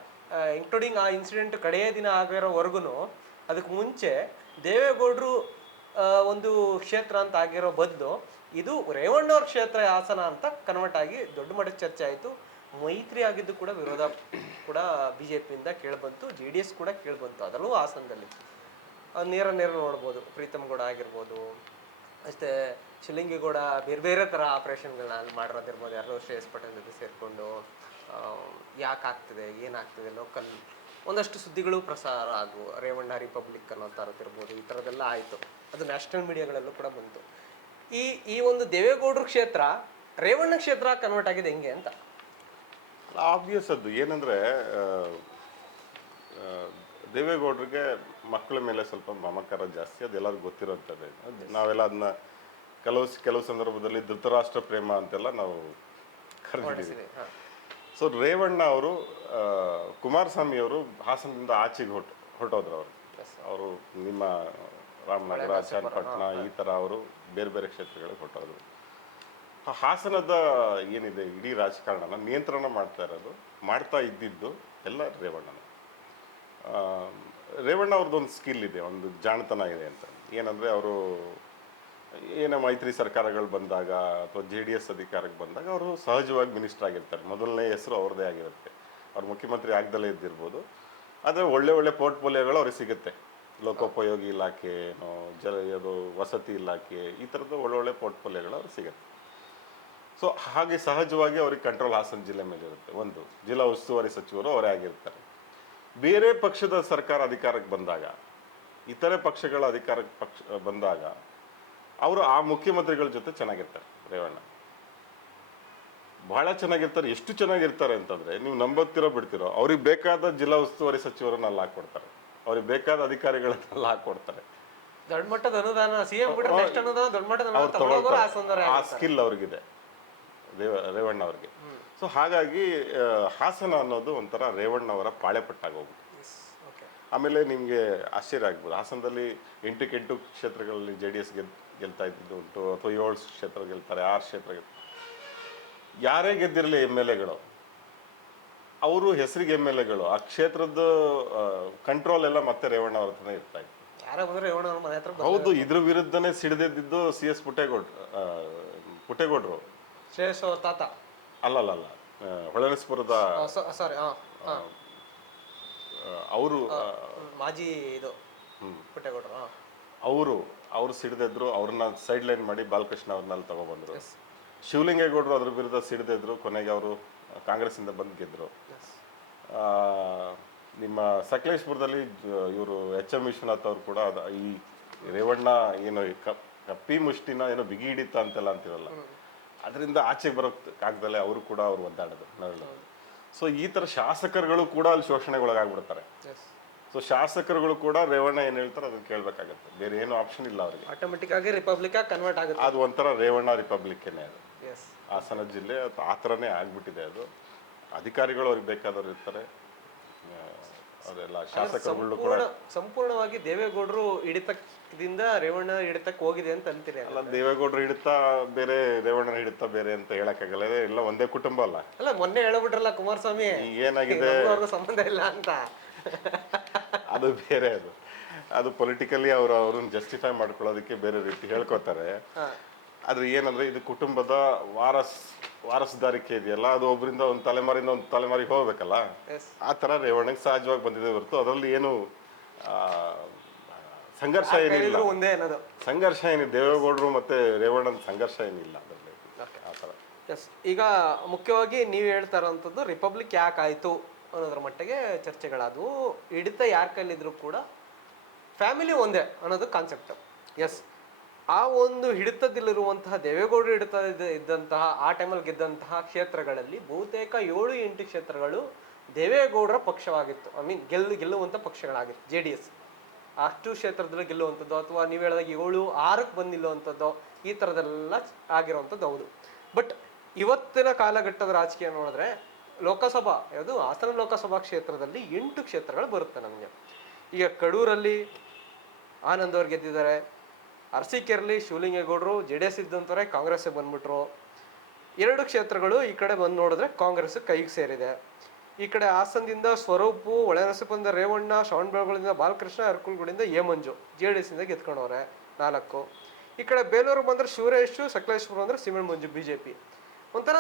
ಇನ್ಕ್ಲೂಡಿಂಗ್ ಆ ಇನ್ಸಿಡೆಂಟ್ ಕಡೆಯ ದಿನ ಆಗಿರೋವರೆಗೂ ಅದಕ್ಕೆ ಮುಂಚೆ ದೇವೇಗೌಡರು ಒಂದು ಕ್ಷೇತ್ರ ಅಂತ ಆಗಿರೋ ಬದಲು ಇದು ರೇವಣ್ಣ ಅವ್ರ ಕ್ಷೇತ್ರ ಹಾಸನ ಅಂತ ಕನ್ವರ್ಟ್ ಆಗಿ ದೊಡ್ಡ ಮಟ್ಟದ ಚರ್ಚೆ ಆಯಿತು. ಮೈತ್ರಿ ಆಗಿದ್ದು ಕೂಡ ವಿರೋಧ ಕೂಡ BJPಯಿಂದ ಕೇಳಿಬಂತು, JDS ಕೂಡ ಕೇಳಿಬಂತು, ಅದರಲ್ಲೂ ಹಾಸನದಲ್ಲಿ ನೇರ ನೋಡ್ಬೋದು. ಪ್ರೀತಮ್ ಗೌಡ ಆಗಿರ್ಬೋದು, ಅಷ್ಟೇ ಶಿಲಿಂಗೇಗೌಡ ಬೇರೆ ಬೇರೆ ಥರ ಆಪ್ರೇಷನ್ಗಳನ್ನ ಅಲ್ಲಿ ಮಾಡಿರೋದಿರ್ಬೋದು, ಯಾರೋ ಶ್ರೇಯಸ್ ಪಟೇಲ್ ಜೊತೆ ಸೇರಿಕೊಂಡು ಯಾಕೆ ಆಗ್ತಿದೆ, ಏನಾಗ್ತಿದೆ, ಲೋಕಲ್ ಒಂದಷ್ಟು ಸುದ್ದಿಗಳು ಪ್ರಸಾರ ಆಗುವ, ರೇವಣ್ಣ ರಿಪಬ್ಲಿಕ್ ಅನ್ನೋ ಥರದ್ದಿರ್ಬೋದು, ಈ ಥರದ್ದೆಲ್ಲ ಆಯಿತು. ಅದು ನ್ಯಾಷನಲ್ ಮೀಡಿಯಾಗಳಲ್ಲೂ ಕೂಡ ಬಂತು. ಈ ಒಂದು ದೇವೇಗೌಡರ ಕ್ಷೇತ್ರ ರೇವಣ್ಣ ಕ್ಷೇತ್ರ ಕನ್ವರ್ಟ್ ಆಗಿದೆ ಹೆಂಗೆ ಅಂತ ಆಬ್ವಿಯಸ್. ಅದು ಏನಂದರೆ ದೇವೇಗೌಡರಿಗೆ ಮಕ್ಕಳ ಮೇಲೆ ಸ್ವಲ್ಪ ಮಮಕಾರ ಜಾಸ್ತಿ, ಅದೆಲ್ಲರಿಗೂ ಗೊತ್ತಿರೋಂಥದ್ದೇ. ನಾವೆಲ್ಲ ಅದನ್ನ ಕೆಲವು ಸಂದರ್ಭದಲ್ಲಿ ಧೃತರಾಷ್ಟ್ರ ಪ್ರೇಮ ಅಂತೆಲ್ಲ ನಾವು ಕರೆದಿದ್ದೀವಿ. ಸೊ ರೇವಣ್ಣ ಅವರು, ಕುಮಾರಸ್ವಾಮಿ ಅವರು ಹಾಸನದಿಂದ ಆಚೆಗೆ ಹೊರಟೋದ್ರು. ಅವರು ನಿಮ್ಮ ರಾಮನಗರ, ಚನ್ನಪಟ್ಟಣ ಈ ಥರ ಅವರು ಬೇರೆ ಬೇರೆ ಕ್ಷೇತ್ರಗಳಿಗೆ ಹೊರಟೋದ್ರು. ಹಾಸನದ ಏನಿದೆ ಇಡೀ ರಾಜಕಾರಣನ ನಿಯಂತ್ರಣ ಮಾಡ್ತಾ ಇದ್ದಿದ್ದು ಎಲ್ಲ ರೇವಣ್ಣನ. ರೇವಣ್ಣ ಅವ್ರದ್ದೊಂದು ಸ್ಕಿಲ್ ಇದೆ, ಒಂದು ಜಾಣತನ ಇದೆ ಅಂತ. ಏನಂದರೆ ಅವರು ಮೈತ್ರಿ ಸರ್ಕಾರಗಳು ಬಂದಾಗ ಅಥವಾ JDS ಅಧಿಕಾರಕ್ಕೆ ಬಂದಾಗ ಅವರು ಸಹಜವಾಗಿ ಮಿನಿಸ್ಟರ್ ಆಗಿರ್ತಾರೆ. ಮೊದಲನೇ ಹೆಸರು ಅವ್ರದ್ದೇ ಆಗಿರುತ್ತೆ. ಅವ್ರು ಮುಖ್ಯಮಂತ್ರಿ ಆಗದಲ್ಲೇ ಇದ್ದಿರ್ಬೋದು, ಆದರೆ ಒಳ್ಳೆ ಪೋರ್ಟ್ಫೋಲಿಯೋಗಳು ಅವ್ರಿಗೆ ಸಿಗುತ್ತೆ. ಲೋಕೋಪಯೋಗಿ ಇಲಾಖೆ, ಅದು ವಸತಿ ಇಲಾಖೆ, ಈ ಥರದ್ದು ಒಳ್ಳೊಳ್ಳೆ ಪೋರ್ಟ್ಫೋಲಿಯೋಗಳು ಅವ್ರಿಗೆ ಸಿಗುತ್ತೆ. ಸೊ ಹಾಗೆ ಸಹಜವಾಗಿ ಅವ್ರಿಗೆ ಕಂಟ್ರೋಲ್ ಹಾಸನ ಜಿಲ್ಲೆ ಮೇಲೆ ಇರುತ್ತೆ. ಒಂದು, ಜಿಲ್ಲಾ ಉಸ್ತುವಾರಿ ಸಚಿವರು ಅವರೇ ಆಗಿರ್ತಾರೆ. ಬೇರೆ ಪಕ್ಷದ ಸರ್ಕಾರ ಅಧಿಕಾರಕ್ಕೆ ಬಂದಾಗ, ಇತರೆ ಪಕ್ಷಗಳ ಅಧಿಕಾರಕ್ಕೆ ಬಂದಾಗ ಅವರು ಆ ಮುಖ್ಯಮಂತ್ರಿಗಳ ಜೊತೆ ಚೆನ್ನಾಗಿರ್ತಾರೆ. ರೇವಣ್ಣ ಬಹಳ ಚೆನ್ನಾಗಿರ್ತಾರೆ. ಎಷ್ಟು ಚೆನ್ನಾಗಿರ್ತಾರೆ ಅಂತಂದ್ರೆ ನೀವು ನಂಬುತ್ತೀರೋ ಬಿಡ್ತಿರೋ, ಅವ್ರಿಗೆ ಬೇಕಾದ ಜಿಲ್ಲಾ ಉಸ್ತುವಾರಿ ಸಚಿವರನ್ನ ಅಲ್ಲಿ ಹಾಕೊಡ್ತಾರೆ, ಅವ್ರಿಗೆ ಬೇಕಾದ ಅಧಿಕಾರಿಗಳನ್ನೆಲ್ಲ ಹಾಕೊಡ್ತಾರೆ. ದೊಡ್ಡ ಮಟ್ಟದ ಅನುದಾನ CM ಬಿಟ್ರೆ ನೆಕ್ಸ್ಟ್ ಅನುದಾನ ದೊಡ್ಡ ಮಟ್ಟದ ಅನುದಾನ ತಗೊಳ್ಳೋರು ಆ ಸ್ಕಿಲ್ ಅವ್ರಿಗಿದೆ ರೇವಣ್ಣ ಅವ್ರಿಗೆ. ಸೊ ಹಾಗಾಗಿ ಹಾಸನ ಅನ್ನೋದು ಒಂಥರ ರೇವಣ್ಣ ಅವರ ಪಾಳೆಪಟ್ಟಾಗೋಗ್ಬಿಟ್ಟು. ಆಮೇಲೆ ನಿಮಗೆ ಆಶ್ಚರ್ಯ ಆಗ್ಬೋದು, ಹಾಸನದಲ್ಲಿ 8 ಕ್ಷೇತ್ರಗಳಲ್ಲಿ JDS ಗೆಲ್ತಾ ಇದ್ದಿದ್ದು ಉಂಟು, ಅಥವಾ 7 ಕ್ಷೇತ್ರ ಗೆಲ್ತಾರೆ, 6 ಕ್ಷೇತ್ರ ಗೆಲ್ತಾರೆ. ಯಾರೇ ಗೆದ್ದಿರಲಿ MLAಗಳು, ಅವರು ಹೆಸರಿಗೆ MLAಗಳು, ಆ ಕ್ಷೇತ್ರದ ಕಂಟ್ರೋಲ್ ಎಲ್ಲ ಮತ್ತೆ ರೇವಣ್ಣ ಅವ್ರ ಹತ್ರನೇ ಇರ್ತಾ ಇತ್ತು. ಹೌದು, ಇದ್ರ ವಿರುದ್ಧನೇ ಸಿಡಿದಿದ್ದು CS ಪುಟ್ಟೇಗೌಡರು. ಶ್ರೇಯಸ್ ಅವ್ರ ತಾತ ಅಲ್ಲ, ಹೊಳೆನರಸೀಪುರದ ಅವರು ಮಾಜಿ ಇದು ಪುಟ್ಟೇಗೌಡರು. ಅವರು ಸಿಡಿದಿದ್ರು, ಅವ್ರನ್ನ ಸೈಡ್ ಲೈನ್ ಮಾಡಿ ಬಾಲಕೃಷ್ಣ ಅವ್ರನ್ನ ಅಲ್ಲಿ ತಗೊಬಂದ್ರು. ಶಿವಲಿಂಗೇಗೌಡರು ಅದ್ರ ವಿರುದ್ಧ ಸಿಡಿದಿದ್ರು, ಕೊನೆಗೆ ಅವರು ಕಾಂಗ್ರೆಸ್ಸಿಂದ ಬಂದು ಗೆದ್ರು. ನಿಮ್ಮ ಸಕಲೇಶ್ಪುರದಲ್ಲಿ ಇವರು HM ವಿಶ್ವನಾಥ್ ಅವರು ಕೂಡ ಈ ರೇವಣ್ಣ ಏನೋ ಕಪ್ಪಿ ಮುಷ್ಟಿನ ಏನೋ ಬಿಗಿ ಹಿಡಿತ ಅಂತೆಲ್ಲ ಅಂತಿರಲ್ಲ, ಅದರಿಂದ ಆಚೆಗೆ ಬರೋಕ್ಕಾಗ್ದಲ್ಲೇ ಅವರು ಕೂಡ ಒದ್ದಾಡೋದು. ಸೊ ಈ ಥರ ಶಾಸಕರುಗಳು ಕೂಡ ಅಲ್ಲಿ ಶೋಷಣೆಗೊಳಗಾಗ್ಬಿಡ್ತಾರೆ. ಸೊ ಶಾಸಕರುಗಳು ಕೂಡ ರೇವಣ್ಣ ಏನು ಹೇಳ್ತಾರೆ ಅದನ್ನ ಕೇಳಬೇಕಾಗತ್ತೆ, ಬೇರೆ ಏನು ಆಪ್ಷನ್ ಇಲ್ಲ ಅವರಿಗೆ. ಆಟೋಮೆಟಿಕ್ ಆಗಿ ರಿಪಬ್ಲಿಕ್ ಕನ್ವರ್ಟ್ ಆಗುತ್ತೆ. ಅದು ಒಂಥರ ರೇವಣ್ಣ ರಿಪಬ್ಲಿಕ್ಕೇನೆ ಅದು. ಹಾಸನ ಜಿಲ್ಲೆ ಆ ಥರನೇ ಆಗ್ಬಿಟ್ಟಿದೆ ಅದು. ಅಧಿಕಾರಿಗಳು ಅವ್ರಿಗೆ ಬೇಕಾದವ್ರು ಇರ್ತಾರೆ, ಅವರೆಲ್ಲ ಶಾಸಕರುಗಳು ಕೂಡ. ಸಂಪೂರ್ಣವಾಗಿ ದೇವೇಗೌಡರು ಹಿಡಿತದಿಂದ ರೇವಣ್ಣ ಹಿಡಿತಕ್ಕೆ ಹೋಗಿದೆ ಅಂತ ಅಂತೀರಿ? ಅಲ್ಲ, ದೇವೇಗೌಡರು ಹಿಡಿತ ಬೇರೆ, ರೇವಣ್ಣ ಹಿಡಿತ ಬೇರೆ ಅಂತ ಹೇಳಕ್ಕಾಗಲ್ಲ. ಎಲ್ಲ ಒಂದೇ ಕುಟುಂಬ ಅಲ್ಲ. ಅಲ್ಲ, ಮೊನ್ನೆ ಹೇಳ್ಬಿಟ್ರಲ್ಲ ಕುಮಾರಸ್ವಾಮಿ ಏನಾಗಿದೆ ಸಂಬಂಧ ಇಲ್ಲ ಅಂತ. ಅದು ಬೇರೆ, ಅದು ಪೊಲಿಟಿಕಲಿ ಅವ್ರನ್ನ ಜಸ್ಟಿಫೈ ಮಾಡ್ಕೊಳ್ಳೋದಕ್ಕೆ ಬೇರೆ ರೀತಿ ಹೇಳ್ಕೊತಾರೆ. ಆದ್ರೆ ಏನಂದ್ರೆ ಇದು ಕುಟುಂಬದ ವಾರಸುದಾರಿಕೆ ಇದೆಯಲ್ಲ ಅದು ಒಬ್ಬರಿಂದ ಒಂದು ತಲೆಮಾರಿಂದ ಒಂದು ತಲೆಮಾರಿಗೆ ಹೋಗ್ಬೇಕಲ್ಲ, ಎಸ್ ಆ ಥರ ರೇವಣ್ಣಗೆ ಸಹಜವಾಗಿ ಬಂದಿದೆ ಹೊರತು ಅದರಲ್ಲಿ ಏನು ಆ, ಸಂಘರ್ಷ ಏನಿಲ್ಲ. ಒಂದೇ ಅನ್ನೋದು. ಸಂಘರ್ಷ ಏನಿದೆ, ದೇವೇಗೌಡರು ಮತ್ತೆ ರೇವಣ್ಣನ ಸಂಘರ್ಷ ಏನಿಲ್ಲ ಅದರಲ್ಲಿ ಆ ಥರ. ಎಸ್, ಈಗ ಮುಖ್ಯವಾಗಿ ನೀವು ಹೇಳ್ತಾ ಇರೋಂಥದ್ದು ರಿಪಬ್ಲಿಕ್ ಯಾಕೆ ಆಯಿತು ಅನ್ನೋದ್ರ ಮಟ್ಟಿಗೆ ಚರ್ಚೆಗಳಾದವು. ಹಿಡಿತ ಯಾರ ಕೈಲಿದ್ರು ಕೂಡ ಫ್ಯಾಮಿಲಿ ಒಂದೇ ಅನ್ನೋದು ಕಾನ್ಸೆಪ್ಟ್. ಎಸ್, ಆ ಒಂದು ಹಿಡಿತದಲ್ಲಿರುವಂತಹ ದೇವೇಗೌಡರು ಹಿಡಿತ ಇದ್ದಂತಹ ಆ ಟೈಮಲ್ಲಿ ಗೆದ್ದಂತಹ ಕ್ಷೇತ್ರಗಳಲ್ಲಿ ಬಹುತೇಕ 7-8 ಕ್ಷೇತ್ರಗಳು ದೇವೇಗೌಡರ ಪಕ್ಷವಾಗಿತ್ತು. I mean ಗೆಲ್ಲುವಂಥ ಪಕ್ಷಗಳಾಗಿತ್ತು. JDS ಅಷ್ಟು ಕ್ಷೇತ್ರದಲ್ಲಿ ಗೆಲ್ಲುವಂಥದ್ದು, ಅಥವಾ ನೀವು ಹೇಳಿದಾಗ 7-6ಕ್ಕೆ ಬಂದು ನಿಲ್ಲುವಂಥದ್ದು, ಈ ಥರದೆಲ್ಲ ಆಗಿರುವಂಥದ್ದು ಹೌದು. ಬಟ್ ಇವತ್ತಿನ ಕಾಲಘಟ್ಟದ ರಾಜಕೀಯ ನೋಡಿದ್ರೆ ಲೋಕಸಭಾ ಯಾವುದು ಹಾಸನ ಲೋಕಸಭಾ ಕ್ಷೇತ್ರದಲ್ಲಿ 8 ಕ್ಷೇತ್ರಗಳು ಬರುತ್ತೆ ನಮಗೆ. ಈಗ ಕಡೂರಲ್ಲಿ ಆನಂದ್ ಅವ್ರು ಗೆದ್ದಿದ್ದಾರೆ. ಅರಸೀಕೆರೆಯಲ್ಲಿ ಶಿವಲಿಂಗೇಗೌಡರು JDS ಇದ್ದಂಥವ್ರೆ ಕಾಂಗ್ರೆಸ್ಗೆ ಬಂದ್ಬಿಟ್ರು. 2 ಕ್ಷೇತ್ರಗಳು ಈ ಕಡೆ ಬಂದು ನೋಡಿದ್ರೆ ಕಾಂಗ್ರೆಸ್ ಕೈಗೆ ಸೇರಿದೆ. ಈ ಕಡೆ ಹಾಸನದಿಂದ ಸ್ವರೂಪು, ಹೊಳೆನರಸೀಪುರದಿಂದ ರೇವಣ್ಣ, ಶ್ರವಣಬೆಳಗೊಳದಿಂದ ಬಾಲಕೃಷ್ಣ, ಅರಕಲಗೂಡಿಂದ ಎ ಮಂಜು JDS ಇಂದ ಗೆದ್ಕೊಂಡವ್ರೆ 4. ಈ ಕಡೆ ಬೇಲೂರು ಬಂದ್ರೆ ಶಿವರೇಶು, ಸಕಲೇಶ್ಪುರ ಅಂದ್ರೆ ಸಿಮೆಂಟ್ ಮಂಜು BJP. ಒಂಥರ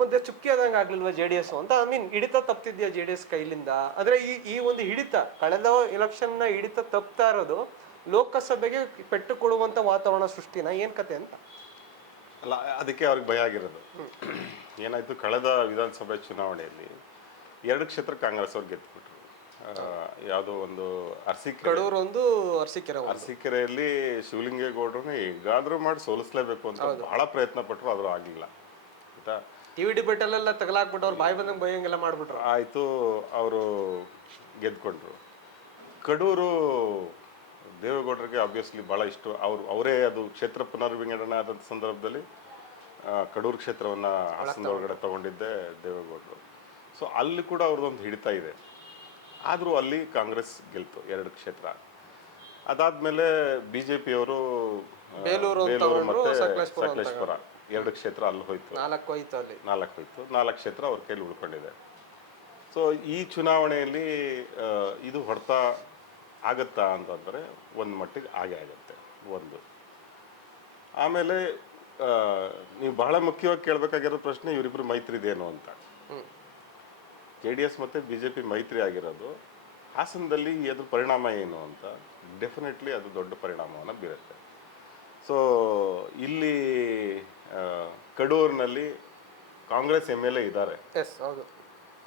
ಮಧ್ಯ ಚುಕ್ಕಿ ಆದಂಗೆ ಆಗ್ಲಿಲ್ವ JDS ಅಂತ. ಐ ಮೀನ್ ಹಿಡಿತ ತಪ್ತಿದ್ಯಾ JDS ಕೈಲಿಂದ? ಅಂದ್ರೆ ಈ ಒಂದು ಹಿಡಿತ, ಕಳೆದ ಎಲೆಕ್ಷನ್ನ ಹಿಡಿತ ತಪ್ತಾ ಇರೋದು ಲೋಕಸಭೆಗೆ ಪೆಟ್ಟು ಕೊಡುವಂತ ವಾತಾವರಣ ಸೃಷ್ಟಿನ ಏನ್ ಕತೆ ಅಂತ ಅಲ್ಲ, ಅದಕ್ಕೆ ಅವ್ರಿಗೆ ಭಯ ಆಗಿರೋದು. ಏನಾಯ್ತು, ಕಳೆದ ವಿಧಾನಸಭೆ ಚುನಾವಣೆಯಲ್ಲಿ 2 ಕ್ಷೇತ್ರ ಕಾಂಗ್ರೆಸ್ ಅವ್ರು ಗೆದ್ಬಿಟ್ರು. ಯಾವುದೋ ಒಂದು ಕಡೂರು, ಒಂದು ಅರಸೀಕೆರೆಯಲ್ಲಿ ಶಿವಲಿಂಗೇಗೌಡರನ್ನ ಹೇಗಾದ್ರೂ ಮಾಡಿ ಸೋಲಿಸ್ಲೇಬೇಕು ಅಂತ ಬಹಳ ಪ್ರಯತ್ನ ಪಟ್ಟರು, ಆದ್ರೂ ಆಗ್ಲಿಲ್ಲ. ಆಯ್ತಾ, ಟಿವಿ ಡಿಬೇಟ್ ಅಲ್ಲೆಲ್ಲ ತಗಲಾಕ್ಬಿಟ್ಟು ಅವ್ರು ಬಾಯಿ ಬಂದಂಗೆ ಬೈಯಂಗೆಲ್ಲ ಮಾಡ್ಬಿಟ್ರು. ಆಯ್ತು, ಅವರು ಗೆದ್ಕೊಂಡ್ರು. ಕಡೂರು ದೇವೇಗೌಡರಿಗೆ ಆಬ್ವಿಯಸ್ಲಿ ಭಾಳ ಇಷ್ಟ. ಅವರೇ ಅದು ಕ್ಷೇತ್ರ ಪುನರ್ವಿಂಗಡಣೆ ಆದಂಥ ಸಂದರ್ಭದಲ್ಲಿ ಕಡೂರು ಕ್ಷೇತ್ರವನ್ನು ಹಾಸನದ ಒಳಗಡೆ ತಗೊಂಡಿದ್ದೆ ದೇವೇಗೌಡರು. ಸೊ ಅಲ್ಲಿ ಕೂಡ ಅವ್ರದ್ದೊಂದು ಹಿಡಿತ ಇದೆ. ಆದರೂ ಅಲ್ಲಿ ಕಾಂಗ್ರೆಸ್ ಗೆಲ್ತು 2 ಕ್ಷೇತ್ರ. ಅದಾದ್ಮೇಲೆ BJP ಅವರು ಬೇಲೂರು ಮತ್ತೆ ಸಕಲೇಶ್ಪುರ 2 ಕ್ಷೇತ್ರ ಅಲ್ಲಿ ಹೋಯ್ತು. 4 ಹೋಯ್ತು. 4 ಕ್ಷೇತ್ರ ಅವ್ರ ಕೈಲಿ ಉಳ್ಕೊಂಡಿದೆ. ಸೊ ಈ ಚುನಾವಣೆಯಲ್ಲಿ ಇದು ಹೊಡೆತ ಆಗತ್ತಾ ಅಂತಂದರೆ ಒಂದು ಮಟ್ಟಿಗೆ ಆಗತ್ತೆ ಒಂದು. ಆಮೇಲೆ ನೀವು ಬಹಳ ಮುಖ್ಯವಾಗಿ ಕೇಳಬೇಕಾಗಿರೋ ಪ್ರಶ್ನೆ, ಇವರಿಬ್ಬರು ಮೈತ್ರಿ ಇದೇನು ಅಂತ. JDS ಮತ್ತು BJP ಮೈತ್ರಿ ಆಗಿರೋದು ಹಾಸನದಲ್ಲಿ ಅದ್ರ ಪರಿಣಾಮ ಏನು ಅಂತ. ಡೆಫಿನೆಟ್ಲಿ ಅದು ದೊಡ್ಡ ಪರಿಣಾಮವನ್ನು ಬೀರುತ್ತೆ. ಸೊ ಇಲ್ಲಿ ಕಡೂರಿನಲ್ಲಿ ಕಾಂಗ್ರೆಸ್ MLA ಇದ್ದಾರೆ.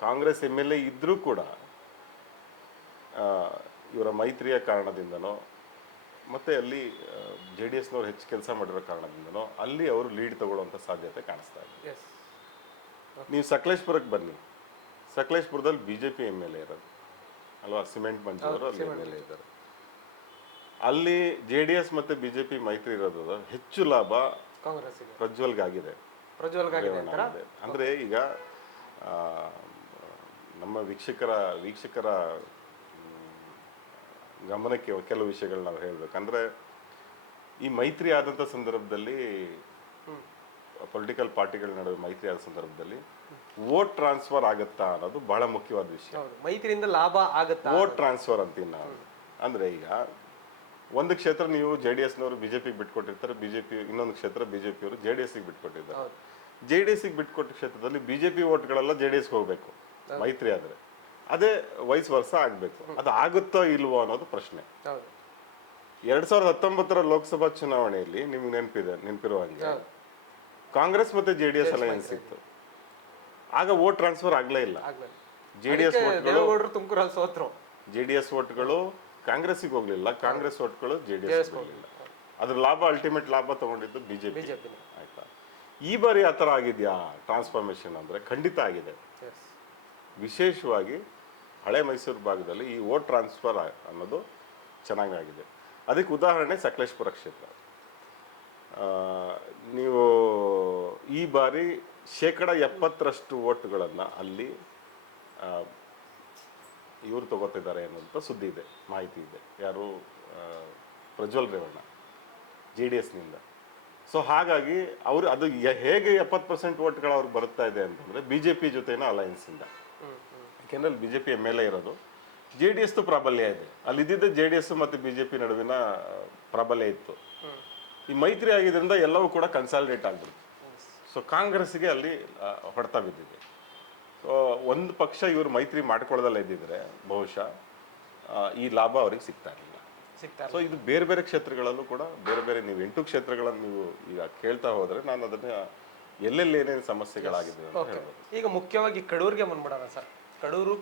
ಕಾಂಗ್ರೆಸ್ MLA ಇದ್ರೂ ಕೂಡ ಇವರ ಮೈತ್ರಿಯ ಕಾರಣದಿಂದನೋ ಮತ್ತೆ ಅಲ್ಲಿ JDSನವ್ರು ಹೆಚ್ಚು ಕೆಲಸ ಮಾಡಿರೋ ಕಾರಣದಿಂದನೋ ಅಲ್ಲಿ ಅವರು ಲೀಡ್ ತಗೊಳ್ಳುವಂಥ ಸಾಧ್ಯತೆ ಕಾಣಿಸ್ತಾ ಇದೆ. ನೀವು ಸಕಲೇಶ್ಪುರಕ್ಕೆ ಬನ್ನಿ, ಸಕಲೇಶ್ಪುರದಲ್ಲಿ BJP MLA ಇರೋದು ಅಲ್ವಾ, ಸಿಮೆಂಟ್ ಮಂಜು ಅವರು ಅಲ್ಲಿ MLA ಇದ್ದಾರೆ. ಅಲ್ಲಿ JDS ಮತ್ತೆ BJP ಮೈತ್ರಿ ಇರೋದು ಹೆಚ್ಚು ಲಾಭ ಪ್ರಜ್ವಲ್ಗಾಗಿದೆ. ಅಂದ್ರೆ ಈಗ ನಮ್ಮ ವೀಕ್ಷಕರ ಗಮನಕ್ಕೆ ಕೆಲವು ವಿಷಯಗಳು ನಾವು ಹೇಳ್ಬೇಕಂದ್ರೆ, ಈ ಮೈತ್ರಿ ಆದಂಥ ಸಂದರ್ಭದಲ್ಲಿ ಪೊಲಿಟಿಕಲ್ ಪಾರ್ಟಿಗಳ ನಡುವೆ ಮೈತ್ರಿ ಆದ ಸಂದರ್ಭದಲ್ಲಿ ವೋಟ್ ಟ್ರಾನ್ಸ್ಫರ್ ಆಗತ್ತಾ ಅನ್ನೋದು ಬಹಳ ಮುಖ್ಯವಾದ ವಿಷಯ. ಮೈತ್ರಿಯಿಂದ ಲಾಭ ಆಗತ್ತಾ, ವೋಟ್ ಟ್ರಾನ್ಸ್ಫರ್ ಅಂತೀವಿ ನಾವು. ಅಂದ್ರೆ ಈಗ ಒಂದು ಕ್ಷೇತ್ರ ನೀವು JDSನವರು BJPಗೆ ಬಿಟ್ಕೊಟ್ಟಿರ್ತಾರೆ, ಇನ್ನೊಂದು ಕ್ಷೇತ್ರ BJP ಅವರು JDSಗೆ ಬಿಟ್ಕೊಟ್ಟಿದ್ದಾರೆ. JDSಗೆ ಬಿಟ್ಕೊಟ್ಟ ಕ್ಷೇತ್ರದಲ್ಲಿ BJP ವೋಟ್ಗಳೆಲ್ಲ JDSಗೆ ಹೋಗ್ಬೇಕು ಮೈತ್ರಿ ಆದ್ರೆ. ಅದೇ ವೈಸ್ ವರ್ಷ ಆಗ್ಬೇಕು. ಅದು ಆಗುತ್ತೋ ಇಲ್ವೋ ಅನ್ನೋದು ಪ್ರಶ್ನೆ. 2019ರ ಲೋಕಸಭಾ ಚುನಾವಣೆಯಲ್ಲಿ ನಿಮ್ಗೆ ನೆನಪಿರುವ ಹಾಗೆ ಕಾಂಗ್ರೆಸ್ ಮತ್ತೆ JDS ಅಲೈನ್ಸ್ ಇತ್ತು. ಆಗ ವೋಟ್ ಟ್ರಾನ್ಸ್ಫರ್ ಆಗ್ಲೇ ಇಲ್ಲ. JDS ವೋಟ್ಗಳು ಕಾಂಗ್ರೆಸ್ಗೆ ಹೋಗ್ಲಿಲ್ಲ, ಕಾಂಗ್ರೆಸ್ ವೋಟ್ಗಳು JDS ಹೋಗ್ಲಿಲ್ಲ. ಅದ್ರ ಲಾಭ, ಅಲ್ಟಿಮೇಟ್ ಲಾಭ ತಗೊಂಡಿದ್ದು BJP. ಆಯ್ತಾ, ಈ ಬಾರಿ ಆ ಥರ ಆಗಿದ್ಯಾ ಟ್ರಾನ್ಸ್ಫಾರ್ಮೇಶನ್ ಅಂದ್ರೆ? ಖಂಡಿತ ಆಗಿದೆ. ವಿಶೇಷವಾಗಿ ಹಳೆ ಮೈಸೂರು ಭಾಗದಲ್ಲಿ ಈ ವೋಟ್ ಟ್ರಾನ್ಸ್ಫರ್ ಅನ್ನೋದು ಚೆನ್ನಾಗಾಗಿದೆ. ಅದಕ್ಕೆ ಉದಾಹರಣೆ ಸಕಲೇಶ್ಪುರ ಕ್ಷೇತ್ರ. ನೀವು ಈ ಬಾರಿ 70% ವೋಟ್ಗಳನ್ನು ಅಲ್ಲಿ ಇವರು ತಗೋತಿದ್ದಾರೆ ಅನ್ನೋಂಥ ಸುದ್ದಿ ಇದೆ, ಮಾಹಿತಿ ಇದೆ. ಯಾರು? ಪ್ರಜ್ವಲ್ ರೇವಣ್ಣ JDSನಿಂದ. ಸೊ ಹಾಗಾಗಿ ಅವರು ಅದು ಹೇಗೆ 70% ವೋಟ್ಗಳು ಅವ್ರಿಗೆ ಬರ್ತಾ ಇದೆ ಅಂತಂದರೆ BJP ಜೊತೆನೋ ಅಲಯನ್ಸಿಂದ. ಯಾಕೆಂದ್ರೆ ಅಲ್ಲಿ BJP MLA ಇರೋದು, JDSದು ಪ್ರಾಬಲ್ಯ ಇದೆ. ಅಲ್ಲಿ ಇದ್ದಿದ್ದೆ JDS ಮತ್ತು BJP ನಡುವಿನ ಪ್ರಾಬಲ್ಯ ಇತ್ತು. ಈ ಮೈತ್ರಿ ಆಗಿದ್ರಿಂದ ಎಲ್ಲವೂ ಕೂಡ ಕನ್ಸಾಲಿಡೇಟ್ ಆಗ್ಬಿಡ್ತು. ಸೊ ಕಾಂಗ್ರೆಸ್ಗೆ ಅಲ್ಲಿ ಹೊಡೆತ ಬಿದ್ದಿದೆ. ಸೊ ಒಂದು ಪಕ್ಷ ಇವರು ಮೈತ್ರಿ ಮಾಡ್ಕೊಳ್ಳೋದಲ್ಲ ಇದ್ದಿದ್ರೆ ಬಹುಶಃ ಈ ಲಾಭ ಅವ್ರಿಗೆ ಸಿಗ್ತಾ ಇರಲಿಲ್ಲ. ಸಿಗ್ತಾರೆ. ಸೊ ಇದು ಬೇರೆ ಬೇರೆ ಕ್ಷೇತ್ರಗಳಲ್ಲೂ ಕೂಡ ಬೇರೆ ಬೇರೆ ನೀವು 8 ಕ್ಷೇತ್ರಗಳನ್ನು ನೀವು ಈಗ ಕೇಳ್ತಾ ಹೋದ್ರೆ ನಾನು ಅದನ್ನ ಎಲ್ಲೆಲ್ಲಿ ಏನೇನು ಸಮಸ್ಯೆಗಳಾಗಿದೆ ಅಂತ ಹೇಳ್ಬೋದು. ಈಗ ಮುಖ್ಯವಾಗಿ ಕಡೂರಿಗೆ ಬಂದ್ಬಿಡೋಣ ಸರ್. ಕಡೂರು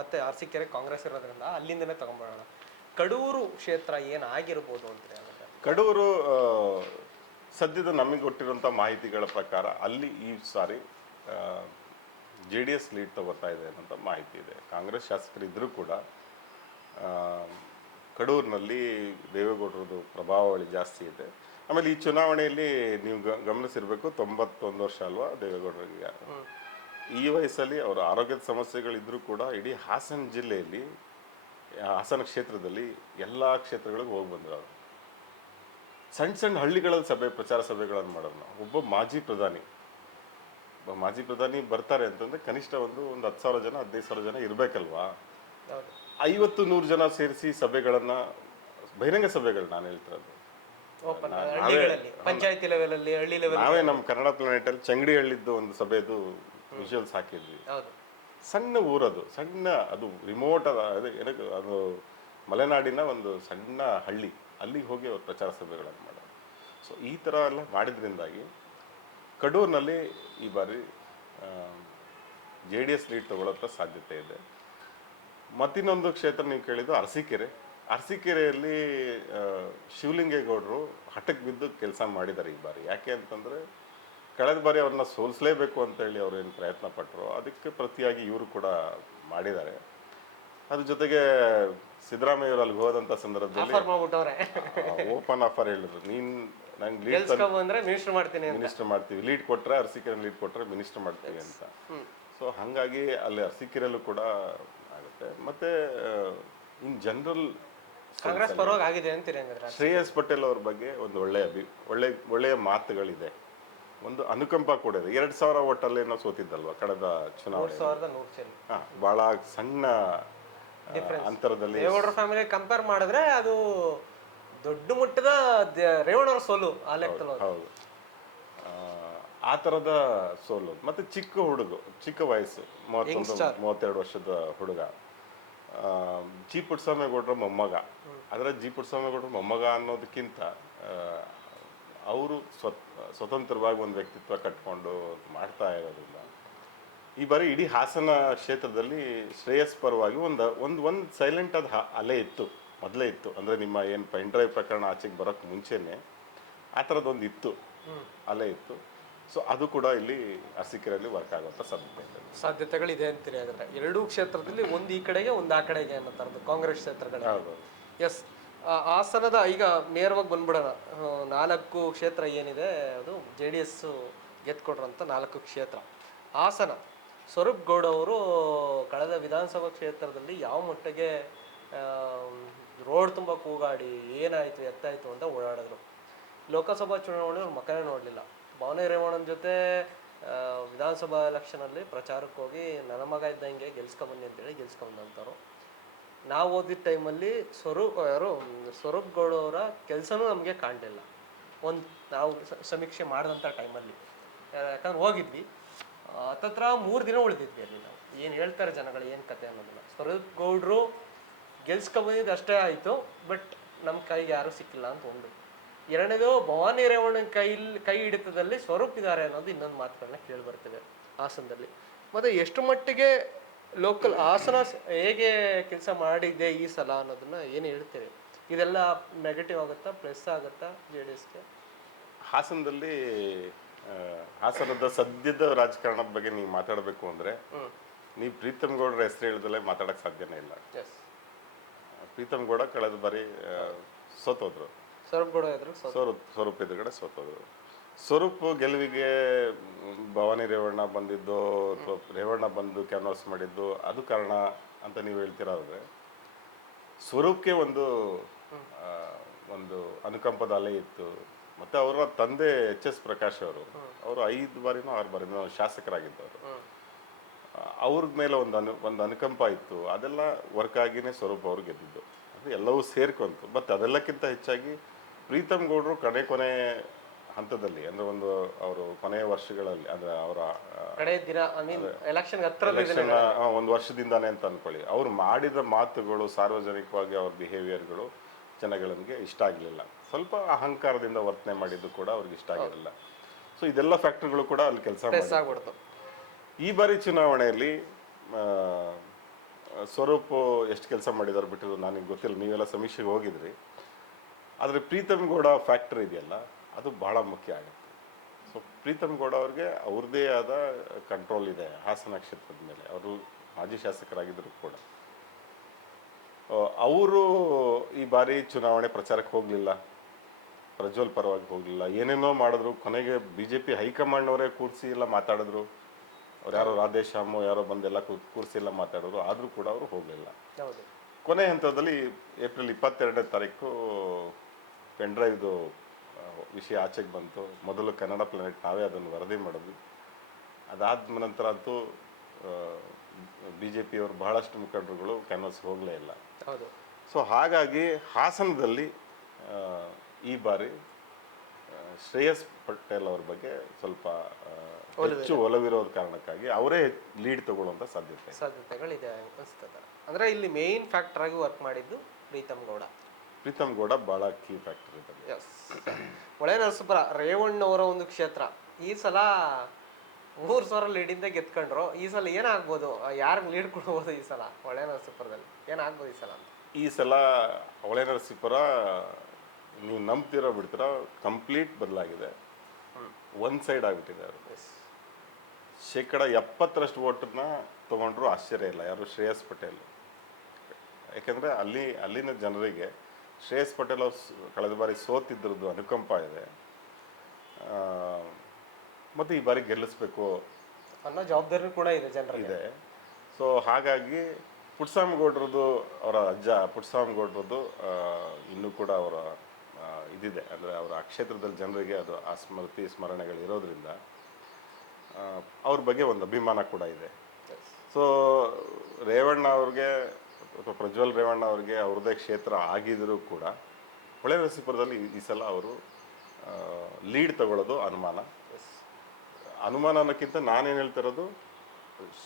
ಮತ್ತೆ ಅರಸೀಕೆರೆ ಕಾಂಗ್ರೆಸ್ ಇರೋದ್ರಿಂದ ಅಲ್ಲಿಂದನೇ ತಗೊಂಡ್ಬಿಡೋಣ. ಕಡೂರು ಕ್ಷೇತ್ರ ಏನಾಗಿರ್ಬೋದು ಅಂತಾರೆ? ಕಡೂರು ಸದ್ಯದ ನಮಗೆ ಕೊಟ್ಟಿರುವಂಥ ಮಾಹಿತಿಗಳ ಪ್ರಕಾರ ಅಲ್ಲಿ ಈ ಸಾರಿ JDS ಲೀಡ್ ತಗೋತಾ ಇದೆ ಅನ್ನೋಂಥ ಮಾಹಿತಿ ಇದೆ. ಕಾಂಗ್ರೆಸ್ ಶಾಸಕರಿದ್ದರೂ ಕೂಡ ಕಡೂರಿನಲ್ಲಿ ದೇವೇಗೌಡರದ್ದು ಪ್ರಭಾವಳಿ ಜಾಸ್ತಿ ಇದೆ. ಆಮೇಲೆ ಈ ಚುನಾವಣೆಯಲ್ಲಿ ನೀವು ಗಮನಿಸಿರ್ಬೇಕು, 91 ವರ್ಷ ಅಲ್ವಾ ದೇವೇಗೌಡರಿಗೆ. ಈ ವಯಸ್ಸಲ್ಲಿ ಅವರ ಆರೋಗ್ಯದ ಸಮಸ್ಯೆಗಳಿದ್ರೂ ಕೂಡ ಇಡೀ ಹಾಸನ ಜಿಲ್ಲೆಯಲ್ಲಿ, ಹಾಸನ ಕ್ಷೇತ್ರದಲ್ಲಿ ಎಲ್ಲ ಕ್ಷೇತ್ರಗಳಿಗೂ ಹೋಗಿ ಬಂದರು ಅವರು. ಸಣ್ಣ ಸಣ್ಣ ಹಳ್ಳಿಗಳಲ್ಲಿ ಪ್ರಚಾರ ಸಭೆಗಳನ್ನು ಮಾಡೋರು ನಾವು. ಒಬ್ಬ ಮಾಜಿ ಪ್ರಧಾನಿ ಬರ್ತಾರೆ ಅಂತಂದ್ರೆ ಕನಿಷ್ಠ ಒಂದು 10,000 ಜನ 15,000 ಜನ ಇರಬೇಕಲ್ವಾ. 50-100 ಜನ ಸೇರಿಸಿ ಸಭೆಗಳನ್ನ, ಬಹಿರಂಗ ಸಭೆಗಳು ನಾನು ಹೇಳ್ತಿರೋದು, ಪಂಚಾಯತಿ ಲೆವೆಲ್ ಅಲ್ಲಿ, ಹಳ್ಳಿ ಲೆವೆಲ್. ನಾವೇ ನಮ್ಮ ಕನ್ನಡ ಪ್ಲಾನೆಟ್ ಅಲ್ಲಿ ಚಂಗಡಿಹಳ್ಳಿದ್ದು ಒಂದು ಸಭೆದು ವಿಜುವಲ್ಸ್ ಹಾಕಿದ್ವಿ. ಸಣ್ಣ ಊರದು, ಸಣ್ಣ, ಅದು ರಿಮೋಟ್ ಅದು ಮಲೆನಾಡಿನ ಒಂದು ಸಣ್ಣ ಹಳ್ಳಿ, ಅಲ್ಲಿಗೆ ಹೋಗಿ ಅವ್ರು ಪ್ರಚಾರ ಸಭೆಗಳನ್ನು ಮಾಡೋದು. ಸೊ ಈ ಥರ ಎಲ್ಲ ಮಾಡಿದ್ರಿಂದಾಗಿ ಕಡೂರಿನಲ್ಲಿ ಈ ಬಾರಿ JDS ಲೀಡ್ ತಗೊಳ್ಳೋಂಥ ಸಾಧ್ಯತೆ ಇದೆ. ಮತ್ತಿನ್ನೊಂದು ಕ್ಷೇತ್ರ ನೀವು ಕೇಳಿದ್ದು ಅರಸೀಕೆರೆಯಲ್ಲಿ ಶಿವಲಿಂಗೇಗೌಡರು ಹಠಕ್ಕೆ ಬಿದ್ದು ಕೆಲಸ ಮಾಡಿದ್ದಾರೆ ಈ ಬಾರಿ. ಯಾಕೆ ಅಂತಂದರೆ ಕಳೆದ ಬಾರಿ ಅವ್ರನ್ನ ಸೋಲಿಸಲೇಬೇಕು ಅಂತೇಳಿ ಅವ್ರು ಏನು ಪ್ರಯತ್ನ ಪಟ್ಟರು, ಅದಕ್ಕೆ ಪ್ರತಿಯಾಗಿ ಇವರು ಕೂಡ ಮಾಡಿದ್ದಾರೆ. ಅದ್ರ ಜೊತೆಗೆ ಸಿದ್ದರಾಮಯ್ಯ ಅವರು ಅಲ್ಲಿಗೆ ಹೋದಂಥ ಸಂದರ್ಭದಲ್ಲಿ ಓಪನ್ ಆಫರ್ ಹೇಳಿದ್ರು, ನೀನು ನಂಗೆ ಮಿನಿಸ್ಟರ್ ಮಾಡ್ತೀವಿ, ಲೀಡ್ ಕೊಟ್ಟರೆ ಅರಸೀಕೆರೆ ಲೀಡ್ ಕೊಟ್ಟರೆ ಮಿನಿಸ್ಟರ್ ಮಾಡ್ತೀವಿ ಅಂತ. ಸೊ ಹಾಗಾಗಿ ಅಲ್ಲಿ ಅರಸೀಕೆರೆಯಲ್ಲೂ ಕೂಡ ಆಗುತ್ತೆ. ಮತ್ತೆ ಇನ್ ಜನರಲ್ ಕಾಂಗ್ರೆಸ್ ಪರವಾಗಿ ಆಗಿದೆ ಅಂತೀರಿ? ಶ್ರೇಯಸ್ ಪಟೇಲ್ ಅವ್ರ ಬಗ್ಗೆ ಒಂದು ಒಳ್ಳೆಯ ಮಾತುಗಳಿದೆ, ಒಂದು ಅನುಕಂಪ ಕೂಡ ಇದೆ. 2000 ಓಟಲ್ಲಿ ಏನೋ ಸೋತಿದ್ದಲ್ವಾ ಕಳೆದ ಚುನಾವಣೆ. ಬಹಳ ಸಣ್ಣ ಅಂತರದಲ್ಲಿ ಫ್ಯಾಮಿಲಿ ಕಂಪೇರ್ ಮಾಡಿದ್ರೆ ಅದು ದೊಡ್ಡ ಮಟ್ಟದ ರೇವಣ್ಣವ್ರ ಸೋಲು ಆ ಲೆಕ್ಕದಲ್ಲಿ. ಹೌದು, ಆ ಥರದ ಸೋಲು. ಮತ್ತೆ ಚಿಕ್ಕ ವಯಸ್ಸು, 32 ವರ್ಷದ ಹುಡುಗ, ಜಿ ಪುಟ್ಟಸ್ವಾಮಿಗೌಡರ ಮೊಮ್ಮಗ. ಆದರೆ ಜಿ ಪುಟ್ಟಸ್ವಾಮಿಗೌಡರ ಮೊಮ್ಮಗ ಅನ್ನೋದಕ್ಕಿಂತ ಅವರು ಸ್ವತಂತ್ರವಾಗಿ ಒಂದು ವ್ಯಕ್ತಿತ್ವ ಕಟ್ಕೊಂಡು ಮಾಡ್ತಾ ಇರೋದ್ರಿಂದ ಈ ಬಾರಿ ಇಡೀ ಹಾಸನ ಕ್ಷೇತ್ರದಲ್ಲಿ ಶ್ರೇಯಸ್ ಪರವಾಗಿ ಒಂದು ಸೈಲೆಂಟ್ ಆದ ಅಲೆ ಇತ್ತು, ಮೊದಲೇ ಇತ್ತು. ಅಂದರೆ ನಿಮ್ಮ ಏನು ಪೆನ್ ಡ್ರೈವ್ ಪ್ರಕರಣ ಆಚೆಗೆ ಬರೋಕ್ಕೆ ಮುಂಚೆನೆ ಆ ಥರದ್ದೊಂದು ಇತ್ತು, ಅಲೆ ಇತ್ತು. ಸೊ ಅದು ಕೂಡ ಇಲ್ಲಿ ಅರಸೀಕೆರೆಯಲ್ಲಿ ವರ್ಕ್ ಆಗುವಂಥ ಸಾಧ್ಯತೆಗಳಿದೆ ಅಂತೀರಿ? ಆದರೆ ಎರಡೂ ಕ್ಷೇತ್ರದಲ್ಲಿ ಒಂದು ಈ ಕಡೆಗೆ ಒಂದು ಆ ಕಡೆಗೆ ಅನ್ನೋ ಥರದ್ದು ಕಾಂಗ್ರೆಸ್ ಕ್ಷೇತ್ರಗಳು. ಹೌದು. ಎಸ್, ಹಾಸನದ ಈಗ ನೇರವಾಗಿ ಬಂದ್ಬಿಡೋಣ. 4 ಕ್ಷೇತ್ರ ಏನಿದೆ ಅದು JDS ಗೆದ್ಕೊಟ್ರಂಥ 4 ಕ್ಷೇತ್ರ. ಹಾಸನ ಸ್ವರೂಪ್ ಗೌಡ ಅವರು ಕಳೆದ ವಿಧಾನಸಭಾ ಕ್ಷೇತ್ರದಲ್ಲಿ ಯಾವ ಮಟ್ಟಿಗೆ ರೋಡ್ ತುಂಬ ಕೂಗಾಡಿ ಏನಾಯಿತು ಎತ್ತಾಯಿತು ಅಂತ ಓಡಾಡಿದ್ರು. ಲೋಕಸಭಾ ಚುನಾವಣೆ ಅವ್ರ ಮಕ್ಕಳೇ ನೋಡಲಿಲ್ಲ. ಭವನ ರೇವಣ್ಣನ ಜೊತೆ ವಿಧಾನಸಭಾ ಎಲೆಕ್ಷನಲ್ಲಿ ಪ್ರಚಾರಕ್ಕೆ ಹೋಗಿ ನನ್ನ ಮಗ ಇದ್ದಂಗೆ ಗೆಲ್ಸ್ಕೊಂಬನ್ನಿ ಅಂತೇಳಿ ಗೆಲ್ಸ್ಕೊಂಬಂದಂಥವ್ರು. ನಾವು ಓದಿದ ಟೈಮಲ್ಲಿ ಸ್ವರೂಪ್ ಗೌಡ ಅವರ ಕೆಲಸನೂ ನಮಗೆ ಕಾಣಲಿಲ್ಲ. ನಾವು ಸಮೀಕ್ಷೆ ಮಾಡಿದಂಥ ಟೈಮಲ್ಲಿ, ಯಾಕಂದ್ರೆ ಹೋಗಿದ್ವಿ, ಹತ್ತತ್ರ 3 ದಿನ ಉಳಿದಿದ್ವಿ ಅಲ್ಲಿ. ನಾವು ಏನು ಹೇಳ್ತಾರೆ ಜನಗಳು, ಏನು ಕತೆ ಅನ್ನೋದನ್ನ. ಸ್ವರೂಪ್ ಗೌಡರು ಗೆಲ್ಸ್ಕೊಂಬಂದಿದ್ದು ಅಷ್ಟೇ ಆಯಿತು, ಬಟ್ ನಮ್ಮ ಕೈಗೆ ಯಾರೂ ಸಿಕ್ಕಿಲ್ಲ ಅಂತ ಒಂದು. ಎರಡನೇದು, ಭವಾನಿ ರೇವಣ್ಣನ ಕೈ ಹಿಡಿತದಲ್ಲಿ ಸ್ವರೂಪ್ ಇದ್ದಾರೆ ಅನ್ನೋದು ಇನ್ನೊಂದು ಮಾತುಗಳನ್ನ ಕೇಳಿ ಬರ್ತಿದೆ ಹಾಸನದಲ್ಲಿ. ಮತ್ತು ಎಷ್ಟು ಮಟ್ಟಿಗೆ ಲೋಕಲ್ ಹಾಸನ ಹೇಗೆ ಕೆಲಸ ಮಾಡಿದೆ ಈ ಸಲ ಅನ್ನೋದನ್ನ ಏನು ಹೇಳ್ತೀರಿ? ಇದೆಲ್ಲ ನೆಗೆಟಿವ್ ಆಗುತ್ತಾ, ಪ್ಲಸ್ ಆಗುತ್ತಾ JDSಗೆ? ಹಾಸನದಲ್ಲಿ ಹಾಸನದ ಸದ್ಯದ ರಾಜಕಾರಣದ ಬಗ್ಗೆ ನೀವು ಮಾತಾಡಬೇಕು ಅಂದರೆ ನೀವು ಪ್ರೀತಮ್ ಗೌಡರ ಹೆಸರು ಹೇಳಿದಲ್ಲೇ ಮಾತಾಡೋಕ್ಕೆ ಸಾಧ್ಯನೇ ಇಲ್ಲ. ಪ್ರೀತಮ್ ಗೌಡ ಕಳೆದ ಬಾರಿ ಸೋತೋದ್ರು, ಸ್ವರೂಪ್ ಎದುರುಗಡೆ ಸೋತೋದ್ರು. ಸ್ವರೂಪ್ ಗೆಲುವಿಗೆ ಭವಾನಿ ರೇವಣ್ಣ ಬಂದಿದ್ದು ಅಥವಾ ರೇವಣ್ಣ ಬಂದು ಕ್ಯಾನ್ವಾಸ್ ಮಾಡಿದ್ದು ಅದು ಕಾರಣ ಅಂತ ನೀವು ಹೇಳ್ತಿರೋದ್ರೆ, ಸ್ವರೂಪ್ಗೆ ಒಂದು ಅನುಕಂಪದ ಅಲೆ ಇತ್ತು. ಮತ್ತು ಅವರ ತಂದೆ HS ಪ್ರಕಾಶ್ ಅವರು 5 ಬಾರಿನೋ 6 ಬಾರಿನೋ ಶಾಸಕರಾಗಿದ್ದವರು. ಅವ್ರ ಮೇಲೆ ಒಂದು ಅನುಕಂಪ ಇತ್ತು. ಅದೆಲ್ಲ ವರ್ಕ್ ಆಗಿನೇ ಸ್ವರೂಪ್ ಅವ್ರು ಗೆದ್ದಿದ್ದು. ಅದು ಎಲ್ಲವೂ ಸೇರ್ಕೊಂತು. ಬಟ್ ಅದೆಲ್ಲಕ್ಕಿಂತ ಹೆಚ್ಚಾಗಿ ಪ್ರೀತಮ್ ಗೌಡರು ಕೊನೆ ಹಂತದಲ್ಲಿ ಅಂದರೆ ಒಂದು ಅವರು ಕೊನೆಯ ವರ್ಷಗಳಲ್ಲಿ ಅಂದರೆ ಅವರ ಕಡೆ ದಿನ ಐ ಮೀನ್ ಎಲೆಕ್ಷನ್ ಹತ್ರದ ಎಲೆಕ್ಷನ್ ಒಂದು ವರ್ಷದಿಂದಾನೇ ಅಂತ ಅನ್ಕೊಳ್ಳಿ, ಅವ್ರು ಮಾಡಿದ ಮಾತುಗಳು ಸಾರ್ವಜನಿಕವಾಗಿ ಅವ್ರ ಬಿಹೇವಿಯರ್ಗಳು ಜನಗಳಿಗೆ ಇಷ್ಟ ಆಗಲಿಲ್ಲ. ಸ್ವಲ್ಪ ಅಹಂಕಾರದಿಂದ ವರ್ತನೆ ಮಾಡಿದ್ದು ಕೂಡ ಅವ್ರಿಗೆ ಇಷ್ಟ ಆಗಿರಲಿಲ್ಲ. ಸೊ ಇದೆಲ್ಲ ಫ್ಯಾಕ್ಟರ್ಗಳು ಕೂಡ ಅಲ್ಲಿ ಕೆಲಸ ಆಗ್ಬಿಡ್ತು. ಈ ಬಾರಿ ಚುನಾವಣೆಯಲ್ಲಿ ಸ್ವರೂಪ್ ಎಷ್ಟು ಕೆಲಸ ಮಾಡಿದಾರೆ ಬಿಟ್ಟಿದ್ರು ನನಗೆ ಗೊತ್ತಿಲ್ಲ, ನೀವೆಲ್ಲ ಸಮೀಕ್ಷೆಗೆ ಹೋಗಿದ್ರಿ. ಆದರೆ ಪ್ರೀತಮ್ ಗೌಡ ಫ್ಯಾಕ್ಟರ್ ಇದೆಯಲ್ಲ ಅದು ಬಹಳ ಮುಖ್ಯ ಆಗುತ್ತೆ. ಸೊ ಪ್ರೀತಮ್ ಗೌಡ ಅವ್ರಿಗೆ ಅವ್ರದ್ದೇ ಆದ ಕಂಟ್ರೋಲ್ ಇದೆ ಹಾಸನ ಕ್ಷೇತ್ರದ ಮೇಲೆ. ಅವರು ಮಾಜಿ ಶಾಸಕರಾಗಿದ್ದರು ಕೂಡ. ಅವರು ಈ ಬಾರಿ ಚುನಾವಣೆ ಪ್ರಚಾರಕ್ಕೆ ಹೋಗಲಿಲ್ಲ, ಪ್ರಜ್ವಲ್ ಪರವಾಗಿ ಹೋಗಲಿಲ್ಲ, ಏನೇನೋ ಮಾಡಿದ್ರು. ಕೊನೆಗೆ BJP ಹೈಕಮಾಂಡ್ನವರೇ ಕೂರಿಸಿ ಎಲ್ಲ ಮಾತಾಡಿದ್ರು. ಅವ್ರು ಯಾರೋ ರಾಧೇಶ್ಯಾಮು ಯಾರೋ ಬಂದೆಲ್ಲ ಕೂರಿಸಿ ಎಲ್ಲ ಮಾತಾಡಿದ್ರು. ಆದರೂ ಕೂಡ ಅವರು ಹೋಗಲಿಲ್ಲ. ಕೊನೆ ಹಂತದಲ್ಲಿ ಏಪ್ರಿಲ್ 22ನೇ ತಾರೀಕು ಪೆನ್ಡ್ರೈವ್ದು ವಿಷಯ ಆಚೆಗೆ ಬಂತು. ಮೊದಲು ಕನ್ನಡ ಪ್ಲಾನೆಟ್ ನಾವೇ ಅದನ್ನು ವರದಿ ಮಾಡಿದ್ವಿ. ಅದಾದ ನಂತರ ಅಂತೂ BJP ಅವರು ಬಹಳಷ್ಟು ಮುಖಂಡರುಗಳು ಕ್ಯಾನ್ವಾಸ್ಗೆ ಹೋಗಲೇ ಇಲ್ಲ. ಸೊ ಹಾಗಾಗಿ ಹಾಸನದಲ್ಲಿ ಈ ಬಾರಿ ಶ್ರೇಯಸ್ ಪಟೇಲ್ ಅವ್ರ ಬಗ್ಗೆ ಸ್ವಲ್ಪ ಹೆಚ್ಚು ಒಲವಿರೋದ ಕಾರಣಕ್ಕಾಗಿ ಅವರೇ ಲೀಡ್ ತಗೊಳ್ಳುವಂಥ ಸಾಧ್ಯತೆಗಳಿದೆ ಅನಿಸ್ತದೆ. ಅಂದರೆ ಇಲ್ಲಿ ಮೇನ್ ಫ್ಯಾಕ್ಟರ್ ಆಗಿ ವರ್ಕ್ ಮಾಡಿದ್ದು ಪ್ರೀತಮ್ ಗೌಡ ಬಹಳ ಕೀ ಫ್ಯಾಕ್ಟರ್ ಇದೆ. ಎಸ್. ಹೊಳೆನರಸೀಪುರ ರೇವಣ್ಣವರ ಒಂದು ಕ್ಷೇತ್ರ. ಈ ಸಲ 3,000 ಲೀಡಿಂದ ಗೆದ್ಕೊಂಡ್ರು. ಈ ಸಲ ಏನಾಗ್ಬೋದು, ಯಾರಿಗೆ ಲೀಡ್ ಕೊಡ್ಬೋದು ಈ ಸಲ ಹೊಳೆನರಸೀಪುರದಲ್ಲಿ ಏನಾಗ್ಬೋದು ಈ ಸಲ ಅಂತ? ಈ ಸಲ ಹೊಳೆನರಸೀಪುರ ನೀವು ನಂಬ್ತಿರೋ ಬಿಡ್ತಿರೋ ಕಂಪ್ಲೀಟ್ ಬದಲಾಗಿದೆ. ಒನ್ ಸೈಡ್ ಆಗಿಬಿಟ್ಟಿದೆ. ಅವರು 70% ವೋಟನ್ನ ತೊಗೊಂಡ್ರು ಆಶ್ಚರ್ಯ ಇಲ್ಲ ಯಾರು ಶ್ರೇಯಸ್ ಪಟೇಲ್. ಯಾಕೆಂದರೆ ಅಲ್ಲಿನ ಜನರಿಗೆ ಶ್ರೇಯಸ್ ಪಟೇಲ್ ಅವ್ರು ಕಳೆದ ಬಾರಿ ಸೋತಿದ್ರದ್ದು ಅನುಕಂಪ ಇದೆ. ಮತ್ತು ಈ ಬಾರಿ ಗೆಲ್ಲಿಸ್ಬೇಕು ಅನ್ನೋ ಜವಾಬ್ದಾರಿ ಕೂಡ ಇದೆ ಜನರಿಗೆ. ಸೊ ಹಾಗಾಗಿ ಪುಟ್ಸ್ವಾಮಿಗೌಡ್ರದ್ದು ಅವರ ಅಜ್ಜ ಪುಟ್ಸ್ವಾಮಿಗೌಡ್ರದ್ದು ಇನ್ನೂ ಕೂಡ ಅವರ ಇದಿದೆ. ಅಂದರೆ ಅವರ ಆ ಕ್ಷೇತ್ರದಲ್ಲಿ ಜನರಿಗೆ ಅದು ಆ ಸ್ಮರಣೆಗಳು ಇರೋದ್ರಿಂದ ಅವ್ರ ಬಗ್ಗೆ ಒಂದು ಅಭಿಮಾನ ಕೂಡ ಇದೆ. ಸೊ ರೇವಣ್ಣ ಅವ್ರಿಗೆ ಅಥವಾ ಪ್ರಜ್ವಲ್ ರೇವಣ್ಣ ಅವ್ರಿಗೆ ಅವ್ರದ್ದೇ ಕ್ಷೇತ್ರ ಆಗಿದ್ರೂ ಕೂಡ ಹೊಳೆನರಸೀಪುರದಲ್ಲಿ ಈ ಸಲ ಅವರು ಲೀಡ್ ತಗೊಳ್ಳೋದು ಅನುಮಾನ ಅನ್ನೋಕ್ಕಿಂತ ನಾನೇನು ಹೇಳ್ತಿರೋದು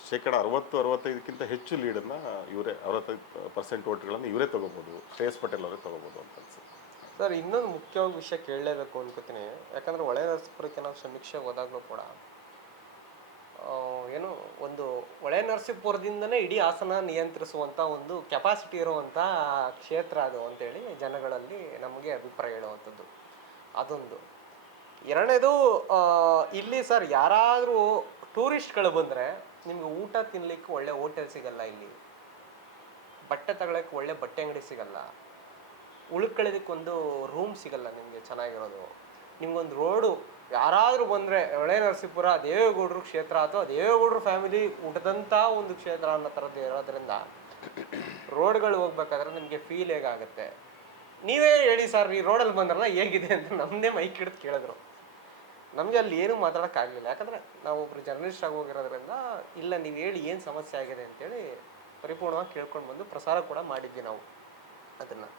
60-65ಕ್ಕಿಂತ ಹೆಚ್ಚು ಲೀಡನ್ನು ಇವರೇ 65% ವೋಟ್ಗಳನ್ನು ಇವರೇ ತೊಗೋಬೋದು, ಶ್ರೇಯಸ್ ಪಟೇಲ್ ಅವರೇ ತೊಗೋಬೋದು ಅಂತ ಅನ್ಸುತ್ತೆ. ಸರ್ ಇನ್ನೊಂದು ಮುಖ್ಯವಾಗಿ ವಿಷಯ ಕೇಳಲೇಬೇಕು ಅನ್ಕೋತೀನಿ. ಯಾಕಂದರೆ ಹೊಳೆನರಸೀಪುರಕ್ಕೆ ನಾವು ಸಮೀಕ್ಷೆಗೆ ಹೋದಾಗಲೂ ಕೂಡ ಏನು ಒಂದು ಹೊಳೆನರಸೀಪುರದಿಂದನೇ ಇಡೀ ಹಾಸನ ನಿಯಂತ್ರಿಸುವಂಥ ಒಂದು ಕೆಪಾಸಿಟಿ ಇರುವಂಥ ಕ್ಷೇತ್ರ ಅದು ಅಂತೇಳಿ ಜನಗಳಲ್ಲಿ ನಮಗೆ ಅಭಿಪ್ರಾಯ ಹೇಳುವಂಥದ್ದು ಅದೊಂದು. ಎರಡನೇದು ಇಲ್ಲಿ ಸರ್ ಯಾರಾದರೂ ಟೂರಿಸ್ಟ್ಗಳು ಬಂದರೆ ನಿಮಗೆ ಊಟ ತಿನ್ನಲಿಕ್ಕೆ ಒಳ್ಳೆ ಹೋಟೆಲ್ ಸಿಗಲ್ಲ, ಇಲ್ಲಿ ಬಟ್ಟೆ ತಗೊಳ್ಳೋಕ್ಕೆ ಒಳ್ಳೆ ಬಟ್ಟೆ ಅಂಗಡಿ ಸಿಗಲ್ಲ, ಉಳ್ಕೊಳ್ಳೋದಕ್ಕೊಂದು ರೂಮ್ ಸಿಗಲ್ಲ ನಿಮಗೆ ಚೆನ್ನಾಗಿರೋದು. ನಿಮ್ಗೊಂದು ರೋಡು ಯಾರಾದರೂ ಬಂದರೆ ಹೊಳೆನರಸೀಪುರ ದೇವೇಗೌಡರು ಕ್ಷೇತ್ರ ಅಥವಾ ದೇವೇಗೌಡರು ಫ್ಯಾಮಿಲಿ ಊಟದಂಥ ಒಂದು ಕ್ಷೇತ್ರ ಅನ್ನೋ ಥರದ್ದು ಇರೋದ್ರಿಂದ ರೋಡ್ಗಳು ಹೋಗ್ಬೇಕಾದ್ರೆ ನಿಮಗೆ ಫೀಲ್ ಹೇಗಾಗುತ್ತೆ? ನೀವೇ ಹೇಳಿ ಸರ್, ಈ ರೋಡಲ್ಲಿ ಬಂದ್ರಲ್ಲ ಹೇಗಿದೆ ಅಂತ ನಮ್ಮನ್ನೇ ಮೈಕ್ ಹಿಡಿದು ಕೇಳಿದ್ರು. ನಮಗೆ ಅಲ್ಲಿ ಏನೂ ಮಾತಾಡೋಕ್ಕಾಗಲಿಲ್ಲ. ಯಾಕಂದರೆ ನಾವು ಒಬ್ಬರು ಜರ್ನಲಿಸ್ಟ್ ಆಗಿ ಹೋಗಿರೋದ್ರಿಂದ ಇಲ್ಲ ನೀವು ಹೇಳಿ ಏನು ಸಮಸ್ಯೆ ಆಗಿದೆ ಅಂತೇಳಿ ಪರಿಪೂರ್ಣವಾಗಿ ಕೇಳ್ಕೊಂಡು ಬಂದು ಪ್ರಸಾರ ಕೂಡ ಮಾಡಿದ್ವಿ ನಾವು ಅದನ್ನು.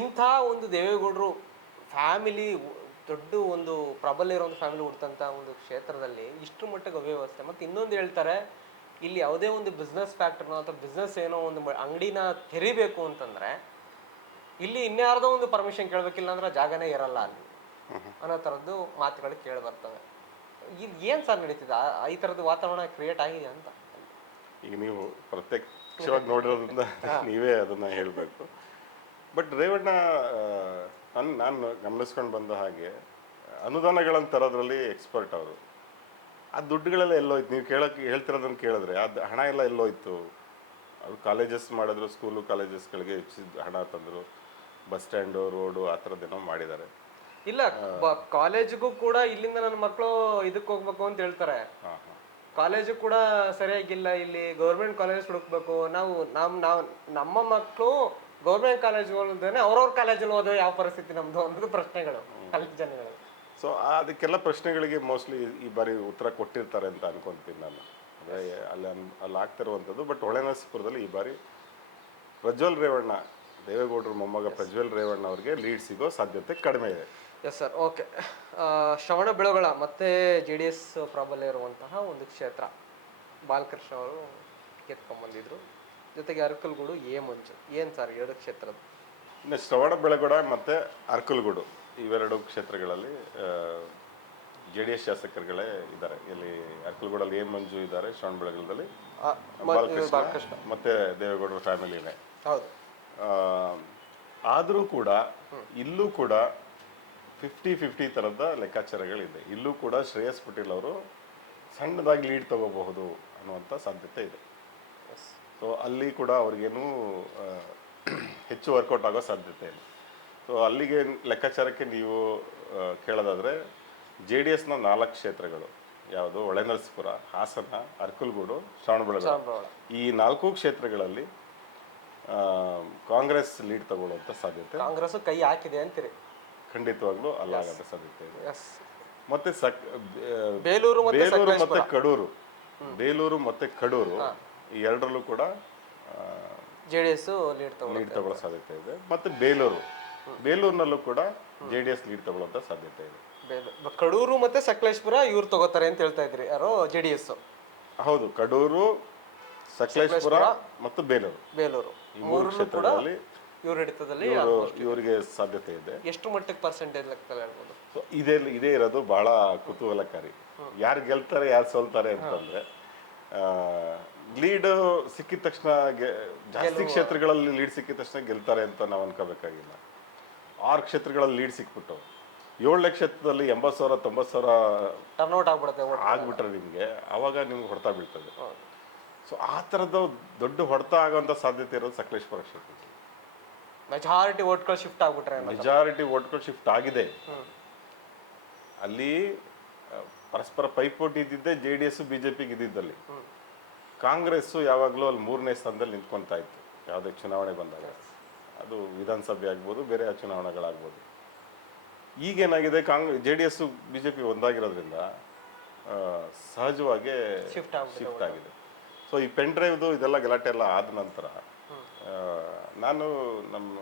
ಇಂಥ ಒಂದು ದೇವೇಗೌಡರು ಫ್ಯಾಮಿಲಿ ದೊಡ್ಡ ಒಂದು ಪ್ರಬಲ ಇರೋ ಒಂದು ಫ್ಯಾಮಿಲಿ ಹುಡ್ತಂಥ ಒಂದು ಕ್ಷೇತ್ರದಲ್ಲಿ ಇಷ್ಟರ ಮಟ್ಟಿಗೆ ಅವ್ಯವಸ್ಥೆ. ಮತ್ತು ಇನ್ನೊಂದು ಹೇಳ್ತಾರೆ, ಇಲ್ಲಿ ಯಾವುದೇ ಒಂದು ಬಿಸ್ನೆಸ್ ಫ್ಯಾಕ್ಟ್ರಿನೋ ಅಥವಾ ಬಿಸ್ನೆಸ್ ಏನೋ ಒಂದು ಅಂಗಡಿನ ತೆರಿಬೇಕು ಅಂತಂದರೆ ಇಲ್ಲಿ ಇನ್ಯಾರ್ದೋ ಒಂದು ಪರ್ಮಿಷನ್ ಕೇಳಬೇಕಿಲ್ಲ ಅಂದ್ರೆ ಜಾಗನೇ ಇರಲ್ಲ ಅಲ್ಲಿ ಅನ್ನೋ ಥರದ್ದು ಮಾತುಗಳು ಕೇಳಿ ಬರ್ತವೆ. ಇದು ಏನು ಸರ್ ನಡೀತಿದೆ? ಈ ಥರದ್ದು ವಾತಾವರಣ ಕ್ರಿಯೇಟ್ ಆಗಿದೆ ಅಂತ ಈಗ ನೀವು ಪ್ರತ್ಯಕ್ಷವಾಗಿ ನೋಡಿರೋದ್ರಿಂದ ನೀವೇ ಅದನ್ನು ಹೇಳಬೇಕು. ಬಟ್ ರೇವಣ್ಣ ನಾನು ಗಮನಿಸ್ಕೊಂಡು ಬಂದ ಹಾಗೆ ಅನುದಾನಗಳನ್ನು ತರೋದ್ರಲ್ಲಿ ಎಕ್ಸ್ಪರ್ಟ್ ಅವರು. ಆ ದುಡ್ಡುಗಳೆಲ್ಲ ಎಲ್ಲೋಯ್ತು? ನೀವು ಹೇಳ್ತಿರೋದನ್ನು ಕೇಳಿದ್ರೆ ಅದು ಹಣ ಎಲ್ಲ ಎಲ್ಲೋಯ್ತು? ಅವರು ಕಾಲೇಜಸ್ ಮಾಡಿದ್ರು, ಸ್ಕೂಲು ಕಾಲೇಜಸ್ಗಳಿಗೆ ಹೆಚ್ಚಿದ ಹಣ ತಂದರು, ಬಸ್ ಸ್ಟ್ಯಾಂಡು ರೋಡು ಆ ಥರದ್ದೇನೋ ಮಾಡಿದ್ದಾರೆ. ಇಲ್ಲ ಕಾಲೇಜಿಗೂ ಕೂಡ ಇಲ್ಲಿಂದ ನನ್ನ ಮಕ್ಕಳು ಇದಕ್ಕೆ ಹೋಗ್ಬೇಕು ಅಂತ ಹೇಳ್ತಾರೆ. ಕಾಲೇಜು ಕೂಡ ಸರಿಯಾಗಿಲ್ಲ, ಇಲ್ಲಿ ಗೌರ್ಮೆಂಟ್ ಕಾಲೇಜ್ ಹುಡುಕ್ಬೇಕು ನಾವು. ನಮ್ಮ ಮಕ್ಕಳು ಗೌರ್ಮೆಂಟ್ ಕಾಲೇಜ್ಗಳೇ ಅವ್ರವ್ರ ಕಾಲೇಜಲ್ಲಿ ಓದೋ ಯಾವ ಪರಿಸ್ಥಿತಿ ನಮ್ಮದು ಅನ್ನೋದು ಪ್ರಶ್ನೆಗಳು ಅಲ್ಲಿ ಜನಗಳು. ಸೊ ಅದಕ್ಕೆಲ್ಲ ಪ್ರಶ್ನೆಗಳಿಗೆ ಮೋಸ್ಟ್ಲಿ ಈ ಬಾರಿ ಉತ್ತರ ಕೊಟ್ಟಿರ್ತಾರೆ ಅಂತ ಅನ್ಕೊಂತೀನಿ ನಾನು. ಅಂದರೆ ಅಲ್ಲಿ ಆಗ್ತಿರುವಂಥದ್ದು. ಬಟ್ ಹೊಳೆನರಸೀಪುರದಲ್ಲಿ ಈ ಬಾರಿ ಪ್ರಜ್ವಲ್ ರೇವಣ್ಣ ದೇವೇಗೌಡರ ಮೊಮ್ಮಗ ಪ್ರಜ್ವಲ್ ರೇವಣ್ಣ ಅವರಿಗೆ ಲೀಡ್ ಸಿಗೋ ಸಾಧ್ಯತೆ ಕಡಿಮೆ ಇದೆ. Yes sir, okay. Shravana Belagola ಮತ್ತೆ ಜೆ ಡಿ ಎಸ್ ಪ್ರಾಬಲ್ಯ ಇರುವಂತಹ ಒಂದು ಕ್ಷೇತ್ರ, ಬಾಲಕೃಷ್ಣ ಅವರು ಗೆದ್ಕೊಂಡ್ಬಂದಿದ್ರು. ಜೊತೆಗೆ ಅರಕಲ್ಗೂಡು ಮಂಜು. ಏನು ಸರ್ ಎರಡು ಕ್ಷೇತ್ರದ? ಇನ್ನು ಶ್ರವಣ ಬೆಳಗೊಳ ಮತ್ತು ಅರಕಲ್ಗೂಡು ಇವೆರಡು ಕ್ಷೇತ್ರಗಳಲ್ಲಿ ಜೆ ಡಿ ಎಸ್ ಶಾಸಕರುಗಳೇ ಇದ್ದಾರೆ. ಇಲ್ಲಿ ಅರಕಲ್ಗೂಡಲ್ಲಿ ಮಂಜು ಇದ್ದಾರೆ, ಶ್ರವಣ ಬೆಳಗೊಳದಲ್ಲಿ ಬಾಲಕೃಷ್ಣ ಮತ್ತು ದೇವೇಗೌಡರ ಫ್ಯಾಮಿಲಿನೇ. ಹೌದು. ಆದರೂ ಕೂಡ ಇಲ್ಲೂ ಕೂಡ 50-50 ಥರದ ಲೆಕ್ಕಾಚಾರಗಳಿದೆ. ಇಲ್ಲೂ ಕೂಡ ಶ್ರೇಯಸ್ ಪಟೇಲ್ ಅವರು ಸಣ್ಣದಾಗಿ ಲೀಡ್ ತಗೋಬಹುದು ಅನ್ನುವಂಥ ಸಾಧ್ಯತೆ ಇದೆ. ಸೊ ಅಲ್ಲಿ ಕೂಡ ಅವ್ರಿಗೇನು ಹೆಚ್ಚು ವರ್ಕೌಟ್ ಆಗೋ ಸಾಧ್ಯತೆ ಇದೆ. ಸೊ ಅಲ್ಲಿಗೆ ಲೆಕ್ಕಾಚಾರಕ್ಕೆ ನೀವು ಕೇಳೋದಾದರೆ ಜೆ ಡಿ ಎಸ್ನ 4 ಕ್ಷೇತ್ರಗಳು ಯಾವುದು, ಹೊಳೆನರಸೀಪುರ, ಹಾಸನ, ಅರಕಲ್ಗೂಡು, ಶ್ರವಣಬೆಳಗೊಳ, ಈ 4 ಕ್ಷೇತ್ರಗಳಲ್ಲಿ ಕಾಂಗ್ರೆಸ್ ಲೀಡ್ ತಗೊಳ್ಳುವಂಥ ಸಾಧ್ಯತೆ, ಕಾಂಗ್ರೆಸ್ ಕೈ ಹಾಕಿದೆ ಅಂತೀರಿ? ಖಂಡಿತವಾಗ್ಲೂ ಅಲ್ಲಾಗೋ ಸಾಧ್ಯತೆ ಇದೆ. ಮತ್ತೆ ಬೇಲೂರು ಮತ್ತೆ ಕಡೂರು, ಬೇಲೂರು ಮತ್ತೆ ಕಡೂರು ಈ ಎರಡರಲ್ಲೂ ಕೂಡ ಜೆಡಿಎಸ್ ಲೀಡ್ ತಗೊಳ್ಳೋ ಸಾಧ್ಯತೆ ಇದೆ. ಮತ್ತೆ ಬೇಲೂರಿನಲ್ಲೂ ಕೂಡ ಜೆಡಿಎಸ್ ಲೀಡ್ ತಗೊಳ್ಳೋಂಥ ಸಾಧ್ಯತೆ ಇದೆ. ಕಡೂರು ಮತ್ತೆ ಸಕಲೇಶ್ಪುರ ಇವ್ರು ತಗೋತಾರೆ ಅಂತ ಹೇಳ್ತಾ ಇದ್ರಿ, ಯಾರೋ ಜೆಡಿಎಸ್? ಹೌದು, ಕಡೂರು, ಸಕಲೇಶ್ಪುರ ಮತ್ತು ಬೇಲೂರು ಈ 3 ಕ್ಷೇತ್ರಗಳಲ್ಲಿ ಇವ್ರ ಹಿಡಿತದಲ್ಲಿ ಇವರಿಗೆ ಸಾಧ್ಯತೆ ಇದೆ. ಎಷ್ಟು ಮಟ್ಟಿಗೆ ಪರ್ಸೆಂಟೇಜ್ ಲೆಕ್ಕದಲ್ಲಿ ಹೇಳ್ಬೋದು? ಇದೇ ಇರೋದು ಬಹಳ ಕುತೂಹಲಕಾರಿ. ಯಾರು ಗೆಲ್ತಾರೆ ಯಾರು ಸೋಲ್ತಾರೆ ಅಂತಂದ್ರೆ, ಲೀಡ್ ಸಿಕ್ಕಿದ ತಕ್ಷಣ ಜಾಸ್ತಿ ಕ್ಷೇತ್ರಗಳಲ್ಲಿ ಲೀಡ್ ಸಿಕ್ಕಿದ ತಕ್ಷಣ ಗೆಲ್ತಾರೆ ಅಂತ ನಾವು ಅನ್ಕೋಬೇಕಾಗಿಲ್ಲ. 6 ಕ್ಷೇತ್ರಗಳಲ್ಲಿ ಲೀಡ್ ಸಿಕ್ಬಿಟ್ಟು 7 ಕ್ಷೇತ್ರದಲ್ಲಿ 80,000 90,000 ಟರ್ನ್ಔಟ್ ಆಗ್ಬಿಟ್ರೆ ನಿಮ್ಗೆ ಅವಾಗ ನಿಮ್ಗೆ ಹೊಡೆತ ಬೀಳ್ತದೆ. ಸೊ ಆ ಥರದ ದೊಡ್ಡ ಹೊಡೆತ ಆಗೋಂಥ ಸಾಧ್ಯತೆ ಇರೋದು ಸಕಲೇಶ್ಪುರ ಕ್ಷೇತ್ರ. ಮೆಜಾರಿಟಿ ವೋಟ್ಗಳು ಶಿಫ್ಟ್ ಆಗಿದೆ. ಅಲ್ಲಿ ಪರಸ್ಪರ ಪೈಪೋಟಿ ಇದ್ದಿದ್ದೆ ಜೆ ಡಿ ಎಸ್ ಬಿಜೆಪಿಗೆ ಇದ್ದಿದ್ದಲ್ಲಿ. ಕಾಂಗ್ರೆಸ್ಸು ಯಾವಾಗಲೂ ಅಲ್ಲಿ 3ನೇ ಸ್ಥಾನದಲ್ಲಿ ನಿಂತ್ಕೊತಾ ಇತ್ತು ಯಾವುದೇ ಚುನಾವಣೆ ಬಂದಾಗ. ಅದು ವಿಧಾನಸಭೆ ಆಗ್ಬೋದು, ಬೇರೆ ಚುನಾವಣೆಗಳಾಗ್ಬೋದು. ಈಗೇನಾಗಿದೆ, ಜೆ ಡಿ ಎಸ್ ಬಿಜೆಪಿ ಒಂದಾಗಿರೋದ್ರಿಂದ ಸಹಜವಾಗಿ ಶಿಫ್ಟ್ ಆಗಿದೆ. ಸೊ ಈ ಪೆನ್ ಡ್ರೈವ್ದು ಇದೆಲ್ಲ ಗಲಾಟೆ ಎಲ್ಲ ಆದ ನಂತರ ನಾನು ನಮ್ಮ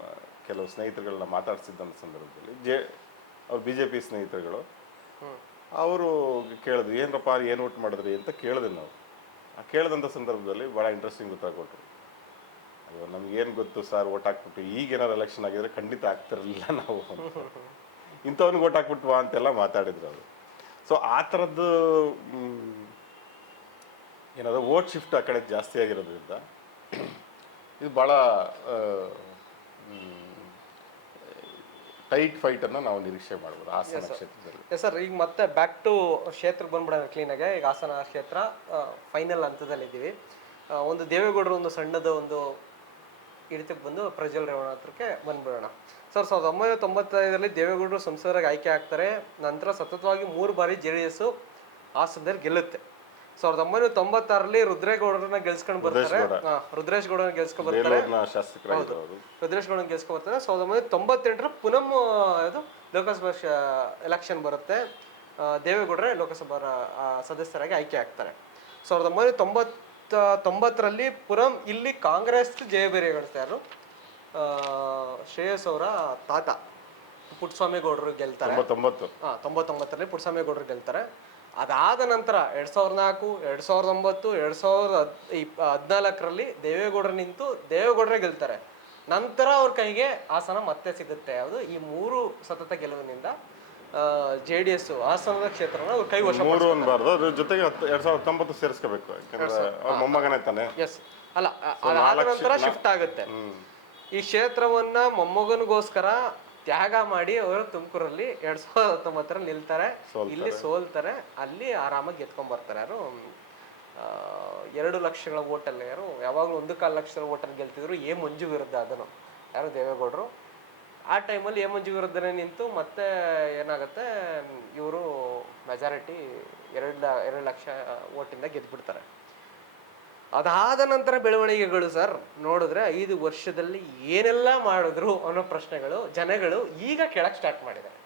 ಕೆಲವು ಸ್ನೇಹಿತರುಗಳನ್ನ ಮಾತಾಡ್ಸಿದ್ದಂಥ ಸಂದರ್ಭದಲ್ಲಿ ಅವ್ರು ಬಿಜೆಪಿ ಸ್ನೇಹಿತರುಗಳು ಅವರು ಕೇಳಿದ್ರು, ಏನರಪ್ಪ ಏನು ಓಟ್ ಮಾಡಿದ್ರಿ ಅಂತ ಕೇಳಿದೆ ನಾವು. ಕೇಳಿದಂಥ ಸಂದರ್ಭದಲ್ಲಿ ಭಾಳ ಇಂಟ್ರೆಸ್ಟಿಂಗ್ ಉತ್ತರ ಕೊಟ್ಟರು. ಅಯ್ಯೋ ನಮ್ಗೇನು ಗೊತ್ತು ಸರ್, ಓಟ್ ಹಾಕ್ಬಿಟ್ಟು ಈಗೇನಾದ್ರು ಎಲೆಕ್ಷನ್ ಆಗಿದ್ರೆ ಖಂಡಿತ ಆಗ್ತಿರಲಿಲ್ಲ ನಾವು, ಇಂಥವ್ನಿಗೆ ಓಟ್ ಹಾಕ್ಬಿಟ್ವಾ ಅಂತೆಲ್ಲ ಮಾತಾಡಿದ್ರು ಅವರು. ಸೊ ಆ ಥರದ್ದು ಏನಾದ್ರು ಓಟ್ ಶಿಫ್ಟ್ ಆ ಕಡೆ ಜಾಸ್ತಿ ಆಗಿರೋದ್ರಿಂದ ಇದು ಭಾಳ ಟೈಟ್ ಫೈಟನ್ನು ನಾವು ನಿರೀಕ್ಷೆ ಮಾಡ್ಬೋದು ಹಾಸನ ಕ್ಷೇತ್ರದಲ್ಲಿ. ಸರ್, ಈಗ ಮತ್ತೆ ಬ್ಯಾಕ್ ಟು ಕ್ಷೇತ್ರಕ್ಕೆ ಬಂದ್ಬಿಡೋಣ ಕ್ಲೀನಾಗೆ. ಈಗ ಹಾಸನ ಕ್ಷೇತ್ರ ಫೈನಲ್ ಹಂತದಲ್ಲಿದ್ದೀವಿ. ಒಂದು ದೇವೇಗೌಡರು ಒಂದು ಸಣ್ಣದ ಒಂದು ಹಿಡಿತಕ್ಕೆ ಬಂದು ಪ್ರಜ್ವಲ್ ರೇವಣ್ಣ ಹತ್ರಕ್ಕೆ ಬಂದ್ಬಿಡೋಣ. ಸರ್, 1995 ದೇವೇಗೌಡರು ಸಂಸದರಾಗಿ ಆಯ್ಕೆ ಆಗ್ತಾರೆ. ನಂತರ ಸತತವಾಗಿ 3 ಬಾರಿ ಜೆ ಡಿ ಎಸ್ ಹಾಸನದಲ್ಲಿ ಗೆಲ್ಲುತ್ತೆ. 1996 ರುದ್ರೇಗೌಡರನ್ನ ಗೆಲ್ಸ್ಕೊಂಡು ಬರ್ತಾರೆ. ರುದ್ರೇಶ್ ಗೌಡನ ಗೆಲ್ಸ್ಕೊಂಡು ಬರ್ತಾರೆ. ರುದ್ರೇಶ್ ಗೌಡನ ಗೆಲ್ಸ್ಕೊಂಡು ಬರ್ತಾರೆ. 1998 ಪುನಃ ಇದು ಲೋಕಸಭಾ ಎಲೆಕ್ಷನ್ ಬರುತ್ತೆ. ದೇವೇಗೌಡರೇ ಲೋಕಸಭಾ ಸದಸ್ಯರಾಗಿ ಆಯ್ಕೆ ಆಗ್ತಾರೆ. 1990 ಪುನಃ ಇಲ್ಲಿ ಕಾಂಗ್ರೆಸ್ ಜಯಬೇರಿ ಗಳಿಸ್ತಾರೆ. ಶ್ರೇಯಸ್ ಅವರ ತಾತ ಪುಟ್ಟಸ್ವಾಮಿ ಗೌಡರು ಗೆಲ್ತಾರೆ. 99 ಪುಟ್ಟಸ್ವಾಮಿ ಗೌಡರು ಗೆಲ್ತಾರೆ. ಅದಾದ ನಂತರ 2004, 2009, 2014 ದೇವೇಗೌಡರು ನಿಂತು ದೇವೇಗೌಡರೇ ಗೆಲ್ತಾರೆ. ನಂತರ ಅವ್ರ ಕೈಗೆ ಹಾಸನ ಮತ್ತೆ ಸಿಗುತ್ತೆ. ಯಾವುದು ಈ 3 ಸತತ ಗೆಲುವಿನಿಂದ ಜೆ ಡಿ ಎಸ್ ಹಾಸನದ ಕ್ಷೇತ್ರನ ಅವ್ರ ಕೈ ವಶ ಜೊತೆಗೆ 2019 ಸೇರಿಸ್ಕೋಬೇಕು, ಮೊಮ್ಮಗನೇ ತಾನೆ. ಎಸ್, ಅಲ್ಲ, ಅದಾದ ನಂತರ ಶಿಫ್ಟ್ ಆಗುತ್ತೆ. ಈ ಕ್ಷೇತ್ರವನ್ನ ಮೊಮ್ಮಗನಿಗೋಸ್ಕರ ತ್ಯಾಗ ಮಾಡಿ ಅವರು ತುಮಕೂರಲ್ಲಿ 2019 ನಿಲ್ತಾರೆ. ಇಲ್ಲಿ ಸೋಲ್ತಾರೆ. ಅಲ್ಲಿ ಆರಾಮಾಗಿ ಗೆದ್ಕೊಂಡ್ ಬರ್ತಾರೆ. ಯಾರು 2 ಲಕ್ಷಗಳ ಓಟಲ್ಲಿ, ಯಾರು ಯಾವಾಗಲೂ 1.25 ಲಕ್ಷದ ಓಟಲ್ಲಿ ಗೆಲ್ತಿದ್ರು ಮಂಜು ವಿರುದ್ಧ. ಅದನ್ನು ಯಾರು ದೇವೇಗೌಡರು ಆ ಟೈಮಲ್ಲಿ ಮಂಜು ವಿರುದ್ಧನೇ ನಿಂತು ಮತ್ತೆ ಏನಾಗುತ್ತೆ, ಇವರು ಮೆಜಾರಿಟಿ 2 ಲಕ್ಷ ಓಟಿಂದ ಗೆದ್ಬಿಡ್ತಾರೆ. ಅದಾದ ನಂತರ ಬೆಳವಣಿಗೆಗಳು ಸರ್ ನೋಡಿದ್ರೆ 5 ವರ್ಷದಲ್ಲಿ ಏನೆಲ್ಲ ಮಾಡಿದ್ರು ಅನ್ನೋ ಪ್ರಶ್ನೆಗಳು ಜನಗಳು ಈಗ ಕೇಳಕ್ ಸ್ಟಾರ್ಟ್ ಮಾಡಿದ್ದಾರೆ.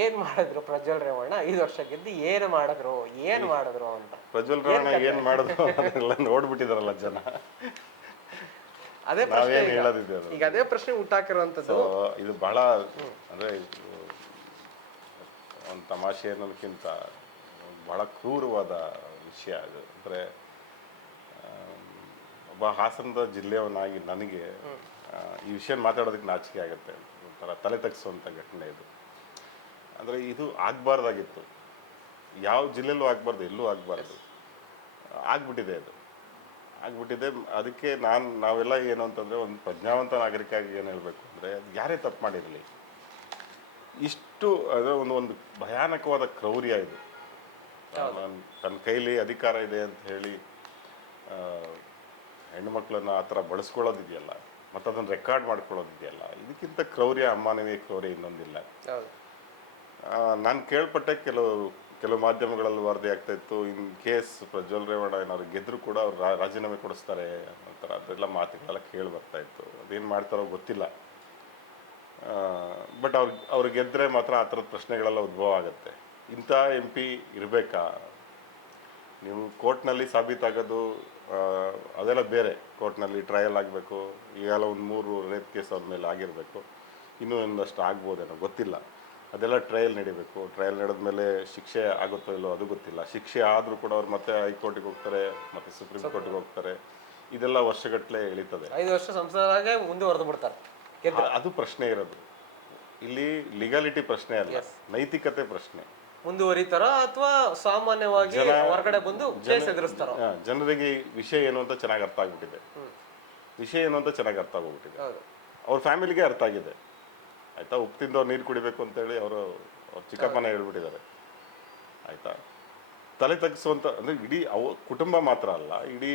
ಏನ್ ಮಾಡಿದ್ರು ಪ್ರಜ್ವಲ್ ರೇವಣ್ಣ 5 ವರ್ಷ ಗೆದ್ದು ಏನ್ ಮಾಡಿದ್ರು ಅಂತ. ಪ್ರಜ್ವಲ್ ರೇವಣ್ಣ ಏನ್ ಮಾಡಿದ್ರು ನೋಡ್ಬಿಟ್ಟಿದಾರಲ್ಲ ಜನ. ಅದೇ ಪ್ರಶ್ನೆ ನಾವೇನು ಈಗ. ಹೇಳೋದಿದೆ ಅದು. ಈಗ ಅದೇ ಪ್ರಶ್ನೆ ಹುಟ್ಟಾಕಿರುವಂಥದ್ದು. ಸೊ ಇದು ಬಹಳ ಅಂದರೆ ಒಂದು ತಮಾಷೆ ಅನ್ನೋದಕ್ಕಿಂತ ಬಹಳ ಕ್ರೂರವಾದ ವಿಷಯ ಅದು. ಅಂದರೆ ಒಬ್ಬ ಹಾಸನದ ಜಿಲ್ಲೆಯವನಾಗಿ ನನಗೆ ಈ ವಿಷಯ ಮಾತಾಡೋದಕ್ಕೆ ನಾಚಿಕೆ ಆಗುತ್ತೆ. ಒಂಥರ ತಲೆ ತಗ್ಸುವಂಥ ಘಟನೆ ಇದು. ಅಂದರೆ ಇದು ಆಗಬಾರ್ದಾಗಿತ್ತು, ಯಾವ ಜಿಲ್ಲೆಯಲ್ಲೂ ಆಗಬಾರ್ದು, ಎಲ್ಲೂ ಆಗಬಾರ್ದು, ಆಗ್ಬಿಟ್ಟಿದೆ ಅದು, ಆಗ್ಬಿಟ್ಟಿದೆ. ಅದಕ್ಕೆ ನಾವೆಲ್ಲ ಏನು ಅಂತಂದರೆ, ಒಂದು ಪ್ರಜ್ಞಾವಂತ ನಾಗರಿಕಾಗಿ ಏನು ಹೇಳಬೇಕು ಅಂದರೆ, ಯಾರೇ ತಪ್ಪು ಮಾಡಿರಲಿ, ಇಷ್ಟು ಅಂದರೆ ಒಂದು ಭಯಾನಕವಾದ ಕ್ರೌರ್ಯ ಇದು. ತನ್ನ ಕೈಲಿ ಅಧಿಕಾರ ಇದೆ ಅಂತ ಹೇಳಿ ಹೆಣ್ಣುಮಕ್ಳನ್ನ ಆ ಥರ ಬಳಸ್ಕೊಳ್ಳೋದಿದೆಯಲ್ಲ, ಮತ್ತು ಅದನ್ನು ರೆಕಾರ್ಡ್ ಮಾಡ್ಕೊಳ್ಳೋದಿದೆಯಲ್ಲ, ಇದಕ್ಕಿಂತ ಕ್ರೌರ್ಯ, ಅಮಾನವೀಯ ಕ್ರೌರ್ಯ ಇನ್ನೊಂದಿಲ್ಲ. ನಾನು ಕೇಳ್ಪಟ್ಟೆ ಕೆಲವು ಮಾಧ್ಯಮಗಳಲ್ಲಿ ವರದಿ ಆಗ್ತಾ ಇತ್ತು, ಇನ್ ಕೇಸ್ ಪ್ರಜ್ವಲ್ ರೇವಣ್ಣ ಏನಾದ್ರು ಗೆದ್ದರೂ ಕೂಡ ಅವ್ರು ರಾಜೀನಾಮೆ ಕೊಡಿಸ್ತಾರೆ ಅಂತಾರೆ. ಅದೆಲ್ಲ ಮಾತುಗಳೆಲ್ಲ ಕೇಳಿ ಬರ್ತಾ ಇತ್ತು. ಅದೇನು ಮಾಡ್ತಾರೋ ಗೊತ್ತಿಲ್ಲ. ಬಟ್ ಅವ್ರು ಗೆದ್ದರೆ ಮಾತ್ರ ಆ ಥರದ ಪ್ರಶ್ನೆಗಳೆಲ್ಲ ಉದ್ಭವ ಆಗುತ್ತೆ. ಇಂಥ MP ಇರಬೇಕಾ? ನೀವು ಕೋರ್ಟ್ನಲ್ಲಿ ಸಾಬೀತಾಗೋದು ಅದೆಲ್ಲ ಬೇರೆ. ಕೋರ್ಟ್ನಲ್ಲಿ ಟ್ರಯಲ್ ಆಗಬೇಕು. ಈಗೆಲ್ಲ ಒಂದು 3 ರೇಪ್ ಕೇಸ್ ಅವ್ರ ಮೇಲೆ ಆಗಿರಬೇಕು. ಇನ್ನೂ ಒಂದಷ್ಟು ಆಗ್ಬೋದೇನೋ ಗೊತ್ತಿಲ್ಲ. ಅದೆಲ್ಲ ಟ್ರಯಲ್ ನಡಿಬೇಕು. ಟ್ರಯಲ್ ನಡೆದ್ಮೇಲೆ ಶಿಕ್ಷೆ ಆಗುತ್ತೋ ಇಲ್ಲೋ ಅದು ಗೊತ್ತಿಲ್ಲ. ಶಿಕ್ಷೆ ಆದರೂ ಕೂಡ ಅವ್ರು ಮತ್ತೆ ಹೈಕೋರ್ಟಿಗೆ ಹೋಗ್ತಾರೆ, ಮತ್ತೆ ಸುಪ್ರೀಂ ಕೋರ್ಟಿಗೆ ಹೋಗ್ತಾರೆ. ಇದೆಲ್ಲ ವರ್ಷಗಟ್ಟಲೆ ಎಳೀತದೆ. 5 ವರ್ಷ ಸಂಸದರಾಗೆ ಮುಂದುವರೆದು ಬಿಡ್ತಾರೆ. ಅದು ಪ್ರಶ್ನೆ ಇರೋದು ಇಲ್ಲಿ. ಲೀಗಾಲಿಟಿ ಪ್ರಶ್ನೆ ಅಲ್ಲ, ನೈತಿಕತೆ ಪ್ರಶ್ನೆ. ಮುಂದುವರಿತಾರ ಅಥವಾ ಸಾಮಾನ್ಯವಾಗಿ ಹೊರಗಡೆ ಬಂದು ಕೇಸ್ ಎದುರಿಸ್ತಾರ? ಜನರಿಗೆ ವಿಷಯ ಏನು ಅಂತ ಚೆನ್ನಾಗಿ ಅರ್ಥ ಆಗ್ಬಿಟ್ಟಿದೆ. ವಿಷಯ ಏನು ಅಂತ ಚೆನ್ನಾಗಿ ಅರ್ಥ ಆಗೋಗ್ಬಿಟ್ಟಿದೆ. ಅವ್ರ ಫ್ಯಾಮಿಲಿಗೆ ಅರ್ಥ ಆಗಿದೆ. ಆಯ್ತಾ, ಉಪ್ಪು ತಿಂದವ್ರು ನೀರು ಕುಡಿಬೇಕು ಅಂತೇಳಿ ಅವ್ರ ಚಿಕ್ಕಪ್ಪನ ಹೇಳ್ಬಿಟ್ಟಿದ್ದಾರೆ. ಆಯ್ತಾ, ತಲೆ ತಗ್ಗಿಸುವಂಥ ಅಂದರೆ ಇಡೀ ಕುಟುಂಬ ಮಾತ್ರ ಅಲ್ಲ, ಇಡೀ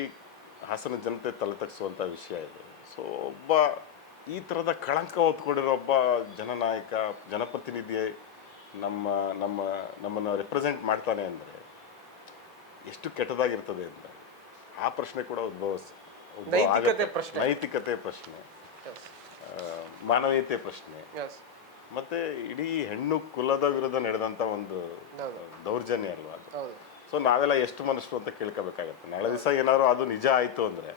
ಹಾಸನ ಜನತೆ ತಲೆ ತಗ್ಗಿಸುವಂಥ ವಿಷಯ ಇದೆ. ಸೊ ಒಬ್ಬ ಈ ಥರದ ಕಳಂಕ ಹೊತ್ಕೊಂಡಿರೋ ಒಬ್ಬ ಜನನಾಯಕ, ಜನಪ್ರತಿನಿಧಿ ನಮ್ಮನ್ನು ರೆಪ್ರೆಸೆಂಟ್ ಮಾಡ್ತಾನೆ ಅಂದರೆ ಎಷ್ಟು ಕೆಟ್ಟದಾಗಿರ್ತದೆ ಅಂದರೆ ಆ ಪ್ರಶ್ನೆ ಕೂಡ ನೈತಿಕತೆ ಪ್ರಶ್ನೆ, ಮಾನವೀಯತೆ ಪ್ರಶ್ನೆ, ಮತ್ತೆ ಇಡೀ ಹೆಣ್ಣು ಕುಲದ ವಿರುದ್ಧ ನಡೆದಂಥ ಒಂದು ದೌರ್ಜನ್ಯ ಅಲ್ವಾ ಅದು. ಸೊ ನಾವೆಲ್ಲ ಎಷ್ಟು ಮನುಷ್ಯರು ಅಂತ ಕೇಳ್ಕೋಬೇಕಾಗತ್ತೆ. ನಾಳೆ ದಿವಸ ಏನಾದ್ರು ಅದು ನಿಜ ಆಯಿತು ಅಂದರೆ,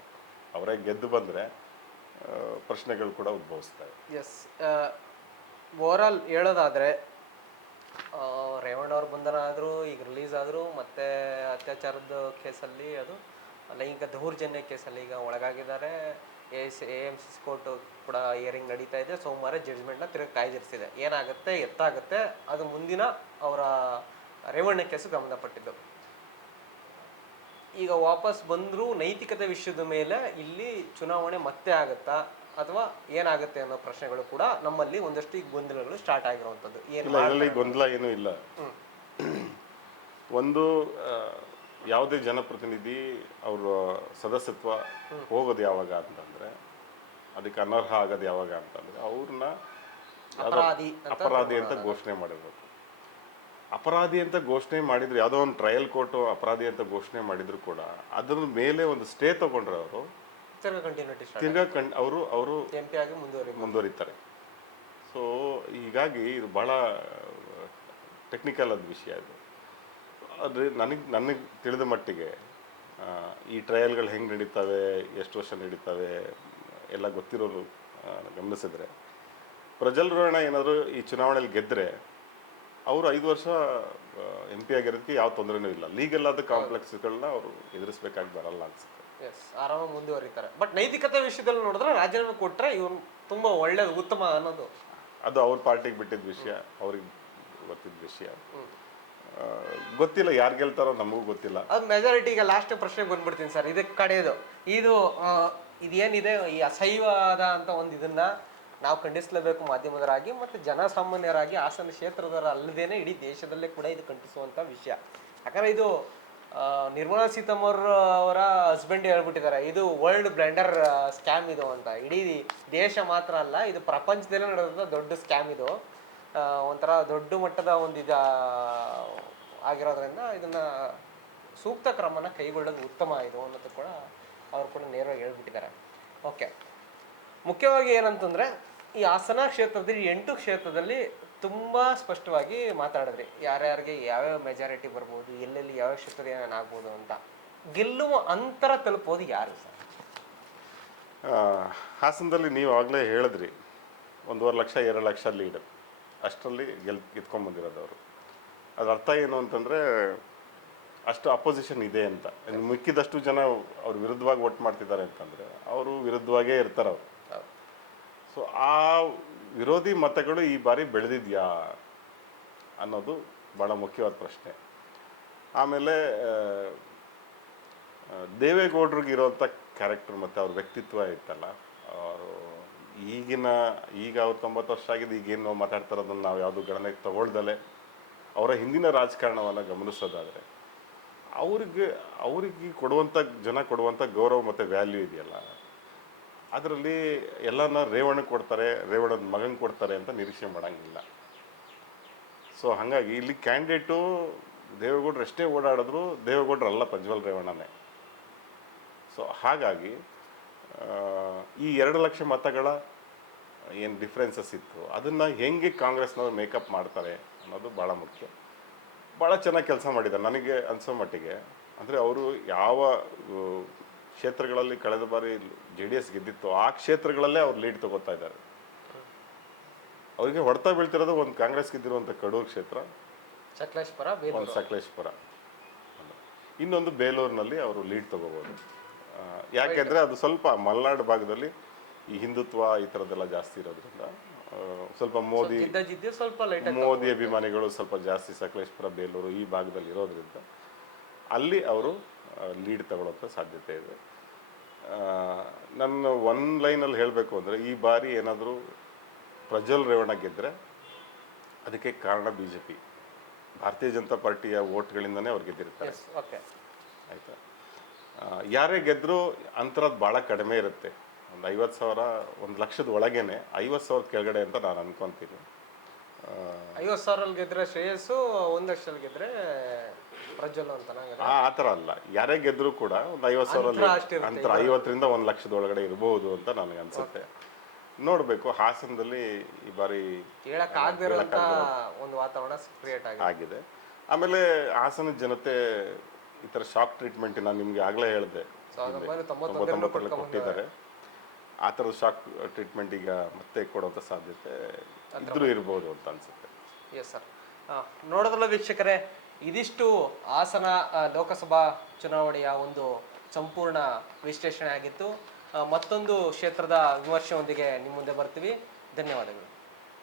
ಅವರೇ ಗೆದ್ದು ಬಂದರೆ ಪ್ರಶ್ನೆಗಳು ಕೂಡ ಉದ್ಭವಿಸ್ತವೆ. ಎಸ್, ಓವರಾಲ್ ಹೇಳೋದಾದರೆ ರೇವಣ್ಣ ಅವ್ರ ಬಂಧನ ಆದರೂ, ಈಗ ರಿಲೀಸ್ ಆದರೂ, ಮತ್ತು ಅತ್ಯಾಚಾರದ ಕೇಸಲ್ಲಿ, ಅದು ಲೈಂಗಿಕ ದೌರ್ಜನ್ಯ ಕೇಸಲ್ಲಿ ಈಗ ಒಳಗಾಗಿದ್ದಾರೆ. AMC ಕೋರ್ಟ್ ಕೂಡ ಹಿಯರಿಂಗ್ ನಡೀತಾ ಇದೆ. ಸೋಮವಾರ ಜಡ್ಜ್ಮೆಂಟ್ನ ತಿರುಗಿ ಕಾಯ್ದಿರಿಸಿದೆ. ಏನಾಗುತ್ತೆ, ಎತ್ತಾಗುತ್ತೆ, ಅದು ಮುಂದಿನ ಅವರ ರೇವಣ್ಣ ಕೇಸು ಗಮನಪಟ್ಟಿದ್ದು. ಈಗ ವಾಪಸ್ ಬಂದರೂ ನೈತಿಕತೆ ವಿಷಯದ ಮೇಲೆ ಇಲ್ಲಿ ಚುನಾವಣೆ ಮತ್ತೆ ಆಗುತ್ತಾ ಅಥವಾ ಏನಾಗುತ್ತೆ ಅನ್ನೋ ಪ್ರಶ್ನೆಗಳು ಕೂಡ ನಮ್ಮಲ್ಲಿ ಒಂದಷ್ಟು ಈಗ ಗೊಂದಲಗಳು ಸ್ಟಾರ್ಟ್ ಆಗಿರುವಂಥದ್ದು. ಇದರಲ್ಲಿ ಗೊಂದಲ ಏನೂ ಇಲ್ಲ. ಒಂದು, ಯಾವುದೇ ಜನಪ್ರತಿನಿಧಿ ಅವ್ರ ಸದಸ್ಯತ್ವ ಹೋಗೋದು ಯಾವಾಗ ಅಂತಂದರೆ, ಅದಕ್ಕೆ ಅನರ್ಹ ಆಗೋದು ಯಾವಾಗ ಅಂತಂದರೆ, ಅವ್ರನ್ನ ಅಪರಾಧಿ ಅಂತ ಘೋಷಣೆ ಮಾಡಿರ್ಬೇಕು. ಅಪರಾಧಿ ಅಂತ ಘೋಷಣೆ ಮಾಡಿದ್ರು, ಯಾವುದೋ ಒಂದು ಟ್ರಯಲ್ ಕೋರ್ಟು ಅಪರಾಧಿ ಅಂತ ಘೋಷಣೆ ಮಾಡಿದ್ರು ಕೂಡ ಅದ್ರ ಮೇಲೆ ಒಂದು ಸ್ಟೇ ತಗೊಂಡ್ರೆ ಅವರು ಅವರು MP ಆಗಿ ಮುಂದುವರಿತಾರೆ. ಸೊ ಹೀಗಾಗಿ ಇದು ಭಾಳ ಟೆಕ್ನಿಕಲ್ ಆದ ವಿಷಯ ಇದು. ಆದರೆ ನನಗೆ ತಿಳಿದ ಮಟ್ಟಿಗೆ ಈ ಟ್ರಯಲ್ಗಳು ಹೆಂಗೆ ನಡೀತವೆ, ಎಷ್ಟು ವರ್ಷ ನಡೀತವೆ ಎಲ್ಲ ಗೊತ್ತಿರೋರು ಗಮನಿಸಿದ್ರೆ, ಪ್ರಜ್ವಲ್ ರೇವಣ್ಣ ಏನಾದರೂ ಈ ಚುನಾವಣೆಯಲ್ಲಿ ಗೆದ್ದರೆ ಅವರು 5 ವರ್ಷ MP ಆಗಿರೋದಕ್ಕೆ ಯಾವ ತೊಂದರೆನೂ ಇಲ್ಲ. ಲೀಗಲ್ ಆದ ಕಾಂಪ್ಲೆಕ್ಸ್ಗಳನ್ನ ಅವರು ಎದುರಿಸ್ಬೇಕಾಗಿ ಬರಲ್ಲ ಅನ್ಸುತ್ತೆ. ಆರಾಮಾಗಿ ಮುಂದುವರಿತಾರೆ. ಬಟ್ ನೈತಿಕತೆ ವಿಷಯದಲ್ಲಿ ನೋಡಿದ್ರೆ ರಾಜೀನಾಮೆ ಕೊಟ್ಟರೆ ಇವ್ರು ತುಂಬ ಒಳ್ಳೇದು, ಉತ್ತಮ ಅನ್ನೋದು ಅದು ಅವ್ರ ಪಾರ್ಟಿಗೆ ಬಿಟ್ಟಿದ್ದ ವಿಷಯ, ಅವ್ರಿಗೆ ಗೊತ್ತಿದ್ದ ವಿಷಯ. ಗೊತ್ತಿಲ್ಲ ಯಾರು ಗೆಲ್ತಾರೋ, ನಮಗೂ ಗೊತ್ತಿಲ್ಲ. ಅದು ಮೆಜಾರಿಟಿಗೆ ಲಾಸ್ಟ್ ಪ್ರಶ್ನೆಗೆ ಬಂದ್ಬಿಡ್ತೀನಿ ಸರ್. ಇದಕ್ಕೆ ಕಡೆಯದು ಇದೇನಿದೆ, ಈ ಅಸಹ್ಯವಾದ ಅಂತ ಒಂದು ಇದನ್ನ ನಾವು ಖಂಡಿಸಲೇಬೇಕು ಮಾಧ್ಯಮದರಾಗಿ, ಮತ್ತು ಜನಸಾಮಾನ್ಯರಾಗಿ, ಹಾಸನ ಕ್ಷೇತ್ರದವರ ಅಲ್ಲದೇನೆ ಇಡೀ ದೇಶದಲ್ಲೇ ಕೂಡ ಇದು ಖಂಡಿಸುವಂಥ ವಿಷಯ. ಯಾಕಂದರೆ ಇದು ನಿರ್ಮಲಾ ಸೀತಾರಾಮನ್ ಅವರ ಹಸ್ಬೆಂಡ್ ಹೇಳ್ಬಿಟ್ಟಿದ್ದಾರೆ, ಇದು ವರ್ಲ್ಡ್ ಬ್ಲೆಂಡರ್ ಸ್ಕ್ಯಾಮ್ ಇದು ಅಂತ. ಇಡೀ ದೇಶ ಮಾತ್ರ ಅಲ್ಲ, ಇದು ಪ್ರಪಂಚದಲ್ಲೇ ನಡೆದಂಥ ದೊಡ್ಡ ಸ್ಕ್ಯಾಮ್ ಇದು. ಒಂಥರ ದೊಡ್ಡ ಮಟ್ಟದ ಒಂದು ಆಗಿರೋದ್ರಿಂದ ಇದನ್ನು ಸೂಕ್ತ ಕ್ರಮನ ಕೈಗೊಳ್ಳೋದು ಉತ್ತಮ ಇದು ಅನ್ನೋದು ಕೂಡ ಅವರು ಕೂಡ ನೇರವಾಗಿ ಹೇಳ್ಬಿಟ್ಟಿದ್ದಾರೆ. ಓಕೆ, ಮುಖ್ಯವಾಗಿ ಏನಂತಂದರೆ ಈ ಹಾಸನ ಕ್ಷೇತ್ರದಲ್ಲಿ 8 ಕ್ಷೇತ್ರದಲ್ಲಿ ತುಂಬ ಸ್ಪಷ್ಟವಾಗಿ ಮಾತಾಡಿದ್ರಿ, ಯಾರ್ಯಾರಿಗೆ ಯಾವ್ಯಾವ ಮೆಜಾರಿಟಿ ಬರ್ಬೋದು, ಎಲ್ಲೆಲ್ಲಿ ಯಾವ್ಯಾವ ಕ್ಷೇತ್ರದ ಏನೇನಾಗ್ಬೋದು ಅಂತ. ಗೆಲ್ಲುವ ಅಂತರ ತಲುಪೋದು ಯಾರು ಸರ್? ಆ, ಹಾಸನದಲ್ಲಿ ನೀವು ಆಗಲೇ ಹೇಳಿದ್ರಿ 1.5 ಲಕ್ಷ 2 ಲಕ್ಷ ಲೀಡ್ ಅಷ್ಟರಲ್ಲಿ ಗೆದ್ಕೊಂಡ್ಬಂದಿರೋದು ಅವರು. ಅದ್ರ ಅರ್ಥ ಏನು ಅಂತಂದರೆ ಅಷ್ಟು ಅಪೋಸಿಷನ್ ಇದೆ ಅಂತ. ಇನ್ನು ಮಿಕ್ಕಿದಷ್ಟು ಜನ ಅವ್ರ ವಿರುದ್ಧವಾಗಿ ವೋಟ್ ಮಾಡ್ತಿದ್ದಾರೆ ಅಂತಂದರೆ ಅವರು ವಿರುದ್ಧವಾಗೇ ಇರ್ತಾರೆ ಅವರು. ಸೊ ಆ ವಿರೋಧಿ ಮತಗಳು ಈ ಬಾರಿ ಬೆಳೆದಿದೆಯಾ ಅನ್ನೋದು ಭಾಳ ಮುಖ್ಯವಾದ ಪ್ರಶ್ನೆ. ಆಮೇಲೆ ದೇವೇಗೌಡರಿಗಿರೋಂಥ ಕ್ಯಾರೆಕ್ಟರ್ ಮತ್ತು ಅವ್ರ ವ್ಯಕ್ತಿತ್ವ ಇತ್ತಲ್ಲ, ಅವರು ಈಗ ಅವ್ರು 90 ವರ್ಷ ಆಗಿದೆ, ಈಗೇನು ನಾವು ಮಾತಾಡ್ತಾ ಇರೋದನ್ನು ನಾವು ಯಾವುದು ಗಣನೆಗೆ ತಗೊಳ್ದಲೆ ಅವರ ಹಿಂದಿನ ರಾಜಕಾರಣವನ್ನು ಗಮನಿಸೋದಾದರೆ ಅವ್ರಿಗೆ ಕೊಡುವಂಥ ಗೌರವ ಮತ್ತು ವ್ಯಾಲ್ಯೂ ಇದೆಯಲ್ಲ, ಅದರಲ್ಲಿ ಎಲ್ಲನ ರೇವಣ್ಣ ಕೊಡ್ತಾರೆ, ರೇವಣ್ಣನ ಮಗಂಗೆ ಕೊಡ್ತಾರೆ ಅಂತ ನಿರೀಕ್ಷೆ ಮಾಡೋಂಗಿಲ್ಲ. ಸೊ ಹಾಗಾಗಿ ಇಲ್ಲಿ ಕ್ಯಾಂಡಿಡೇಟು ದೇವೇಗೌಡರು ಎಷ್ಟೇ ಓಡಾಡಿದ್ರು ದೇವೇಗೌಡರಲ್ಲ, ಪ್ರಜ್ವಲ್ ರೇವಣ್ಣನೇ. ಸೊ ಹಾಗಾಗಿ ಈ 2 ಲಕ್ಷ ಮತಗಳ ಏನು ಡಿಫ್ರೆನ್ಸಸ್ ಇತ್ತು ಅದನ್ನು ಹೆಂಗೆ ಕಾಂಗ್ರೆಸ್ನವ್ರು ಮೇಕಪ್ ಮಾಡ್ತಾರೆ ಅನ್ನೋದು ಭಾಳ ಮುಖ್ಯ. ಭಾಳ ಚೆನ್ನಾಗಿ ಕೆಲಸ ಮಾಡಿದ್ದಾರೆ ನನಗೆ ಅನಿಸೋ ಮಟ್ಟಿಗೆ. ಅಂದರೆ ಅವರು ಯಾವ ಕ್ಷೇತ್ರಗಳಲ್ಲಿ ಕಳೆದ ಬಾರಿ JDS ಗೆದ್ದಿತ್ತು ಆ ಕ್ಷೇತ್ರಗಳಲ್ಲೇ ಅವ್ರು ಲೀಡ್ ತಗೋತಾ ಇದ್ದಾರೆ. ಅವರಿಗೆ ಹೊಡೆತ ಬೀಳ್ತಿರೋದು ಒಂದು ಕಾಂಗ್ರೆಸ್ ಗೆದ್ದಿರುವಂಥ ಕಡೂರು ಕ್ಷೇತ್ರ, ಒಂದು ಸಕಲೇಶ್ಪುರ, ಇನ್ನೊಂದು ಬೇಲೂರಿನಲ್ಲಿ ಅವರು ಲೀಡ್ ತಗೋಬೋದು. ಯಾಕೆಂದರೆ ಅದು ಸ್ವಲ್ಪ ಮಲೆನಾಡು ಭಾಗದಲ್ಲಿ ಈ ಹಿಂದುತ್ವ ಈ ಥರದ್ದೆಲ್ಲ ಜಾಸ್ತಿ ಇರೋದ್ರಿಂದ ಸ್ವಲ್ಪ ಮೋದಿ ಅಭಿಮಾನಿಗಳು ಸ್ವಲ್ಪ ಜಾಸ್ತಿ ಸಕಲೇಶ್ಪುರ, ಬೇಲೂರು ಈ ಭಾಗದಲ್ಲಿ ಇರೋದ್ರಿಂದ ಅಲ್ಲಿ ಅವರು ಲೀಡ್ ತಗೊಳ್ಳೋಂಥ ಸಾಧ್ಯತೆ ಇದೆ. ನನ್ನ ಒನ್ ಲೈನಲ್ಲಿ ಹೇಳಬೇಕು ಅಂದರೆ ಈ ಬಾರಿ ಏನಾದರೂ ಪ್ರಜ್ವಲ್ ರೇವಣ್ಣ ಗೆದ್ದರೆ ಅದಕ್ಕೆ ಕಾರಣ BJP, ಭಾರತೀಯ ಜನತಾ ಪಾರ್ಟಿಯ ವೋಟ್ಗಳಿಂದನೇ ಅವ್ರು ಗೆದ್ದಿರ್ತಾರೆ. ಆಯಿತಾ, ಯಾರೇ ಗೆದ್ದರೂ ಅಂತರದ್ದು ಭಾಳ ಕಡಿಮೆ ಇರುತ್ತೆ. ಒಂದು 50,000, 1 ಲಕ್ಷದ ಒಳಗೇನೆ 50,000 ಕೆಳಗಡೆ ಅಂತ ನಾನು ಅನ್ಕೊತೀನಿ. 50,000 ಗೆದ್ರೆ ಶ್ರೇಯಸ್ಸು, 1 ಲಕ್ಷ ಗೆದ್ರೆ ಪ್ರಜ್ವಲ್ ಅಂತ ಆ ಥರ ಅಲ್ಲ, ಯಾರೇ ಗೆದ್ದರೂ ಕೂಡ ಒಂದು 50,000 ಅಂತರ 50ರಿಂದ 1 ಲಕ್ಷದ ಒಳಗಡೆ ಇರಬಹುದು ಅಂತ ನನಗೆ ಅನ್ಸುತ್ತೆ. ನೋಡಬೇಕು, ಹಾಸನದಲ್ಲಿ ಈ ಬಾರಿ ಒಂದು ವಾತಾವರಣ ಕ್ರಿಯೇಟ್ ಆಗಿದೆ. ಆಮೇಲೆ ಹಾಸನ ಜನತೆ ಈ ಥರ ಶಾಕ್ ಟ್ರೀಟ್ಮೆಂಟ್ ನಾನು ನಿಮಗೆ ಆಗಲೇ ಹೇಳಿದೆ 99 ಕೊಟ್ಟಿದ್ದಾರೆ. ಆ ಥರದ ಶಾಕ್ ಟ್ರೀಟ್ಮೆಂಟ್ ಈಗ ಮತ್ತೆ ಕೊಡುವಂಥ ಸಾಧ್ಯತೆ ಇದ್ರೂ ಇರ್ಬೋದು ಅಂತ ಅನ್ಸುತ್ತೆ. ಎಸ್ ಸರ್, ನೋಡೋದಲ್ಲ ವೀಕ್ಷಕರೇ, ಇದಿಷ್ಟು ಹಾಸನ ಲೋಕಸಭಾ ಚುನಾವಣೆಯ ಒಂದು ಸಂಪೂರ್ಣ ವಿಶ್ಲೇಷಣೆ ಆಗಿತ್ತು. ಮತ್ತೊಂದು ಕ್ಷೇತ್ರದ ವಿಮರ್ಶೆಯೊಂದಿಗೆ ನಿಮ್ಮ ಮುಂದೆ ಬರ್ತೀವಿ. ಧನ್ಯವಾದಗಳು.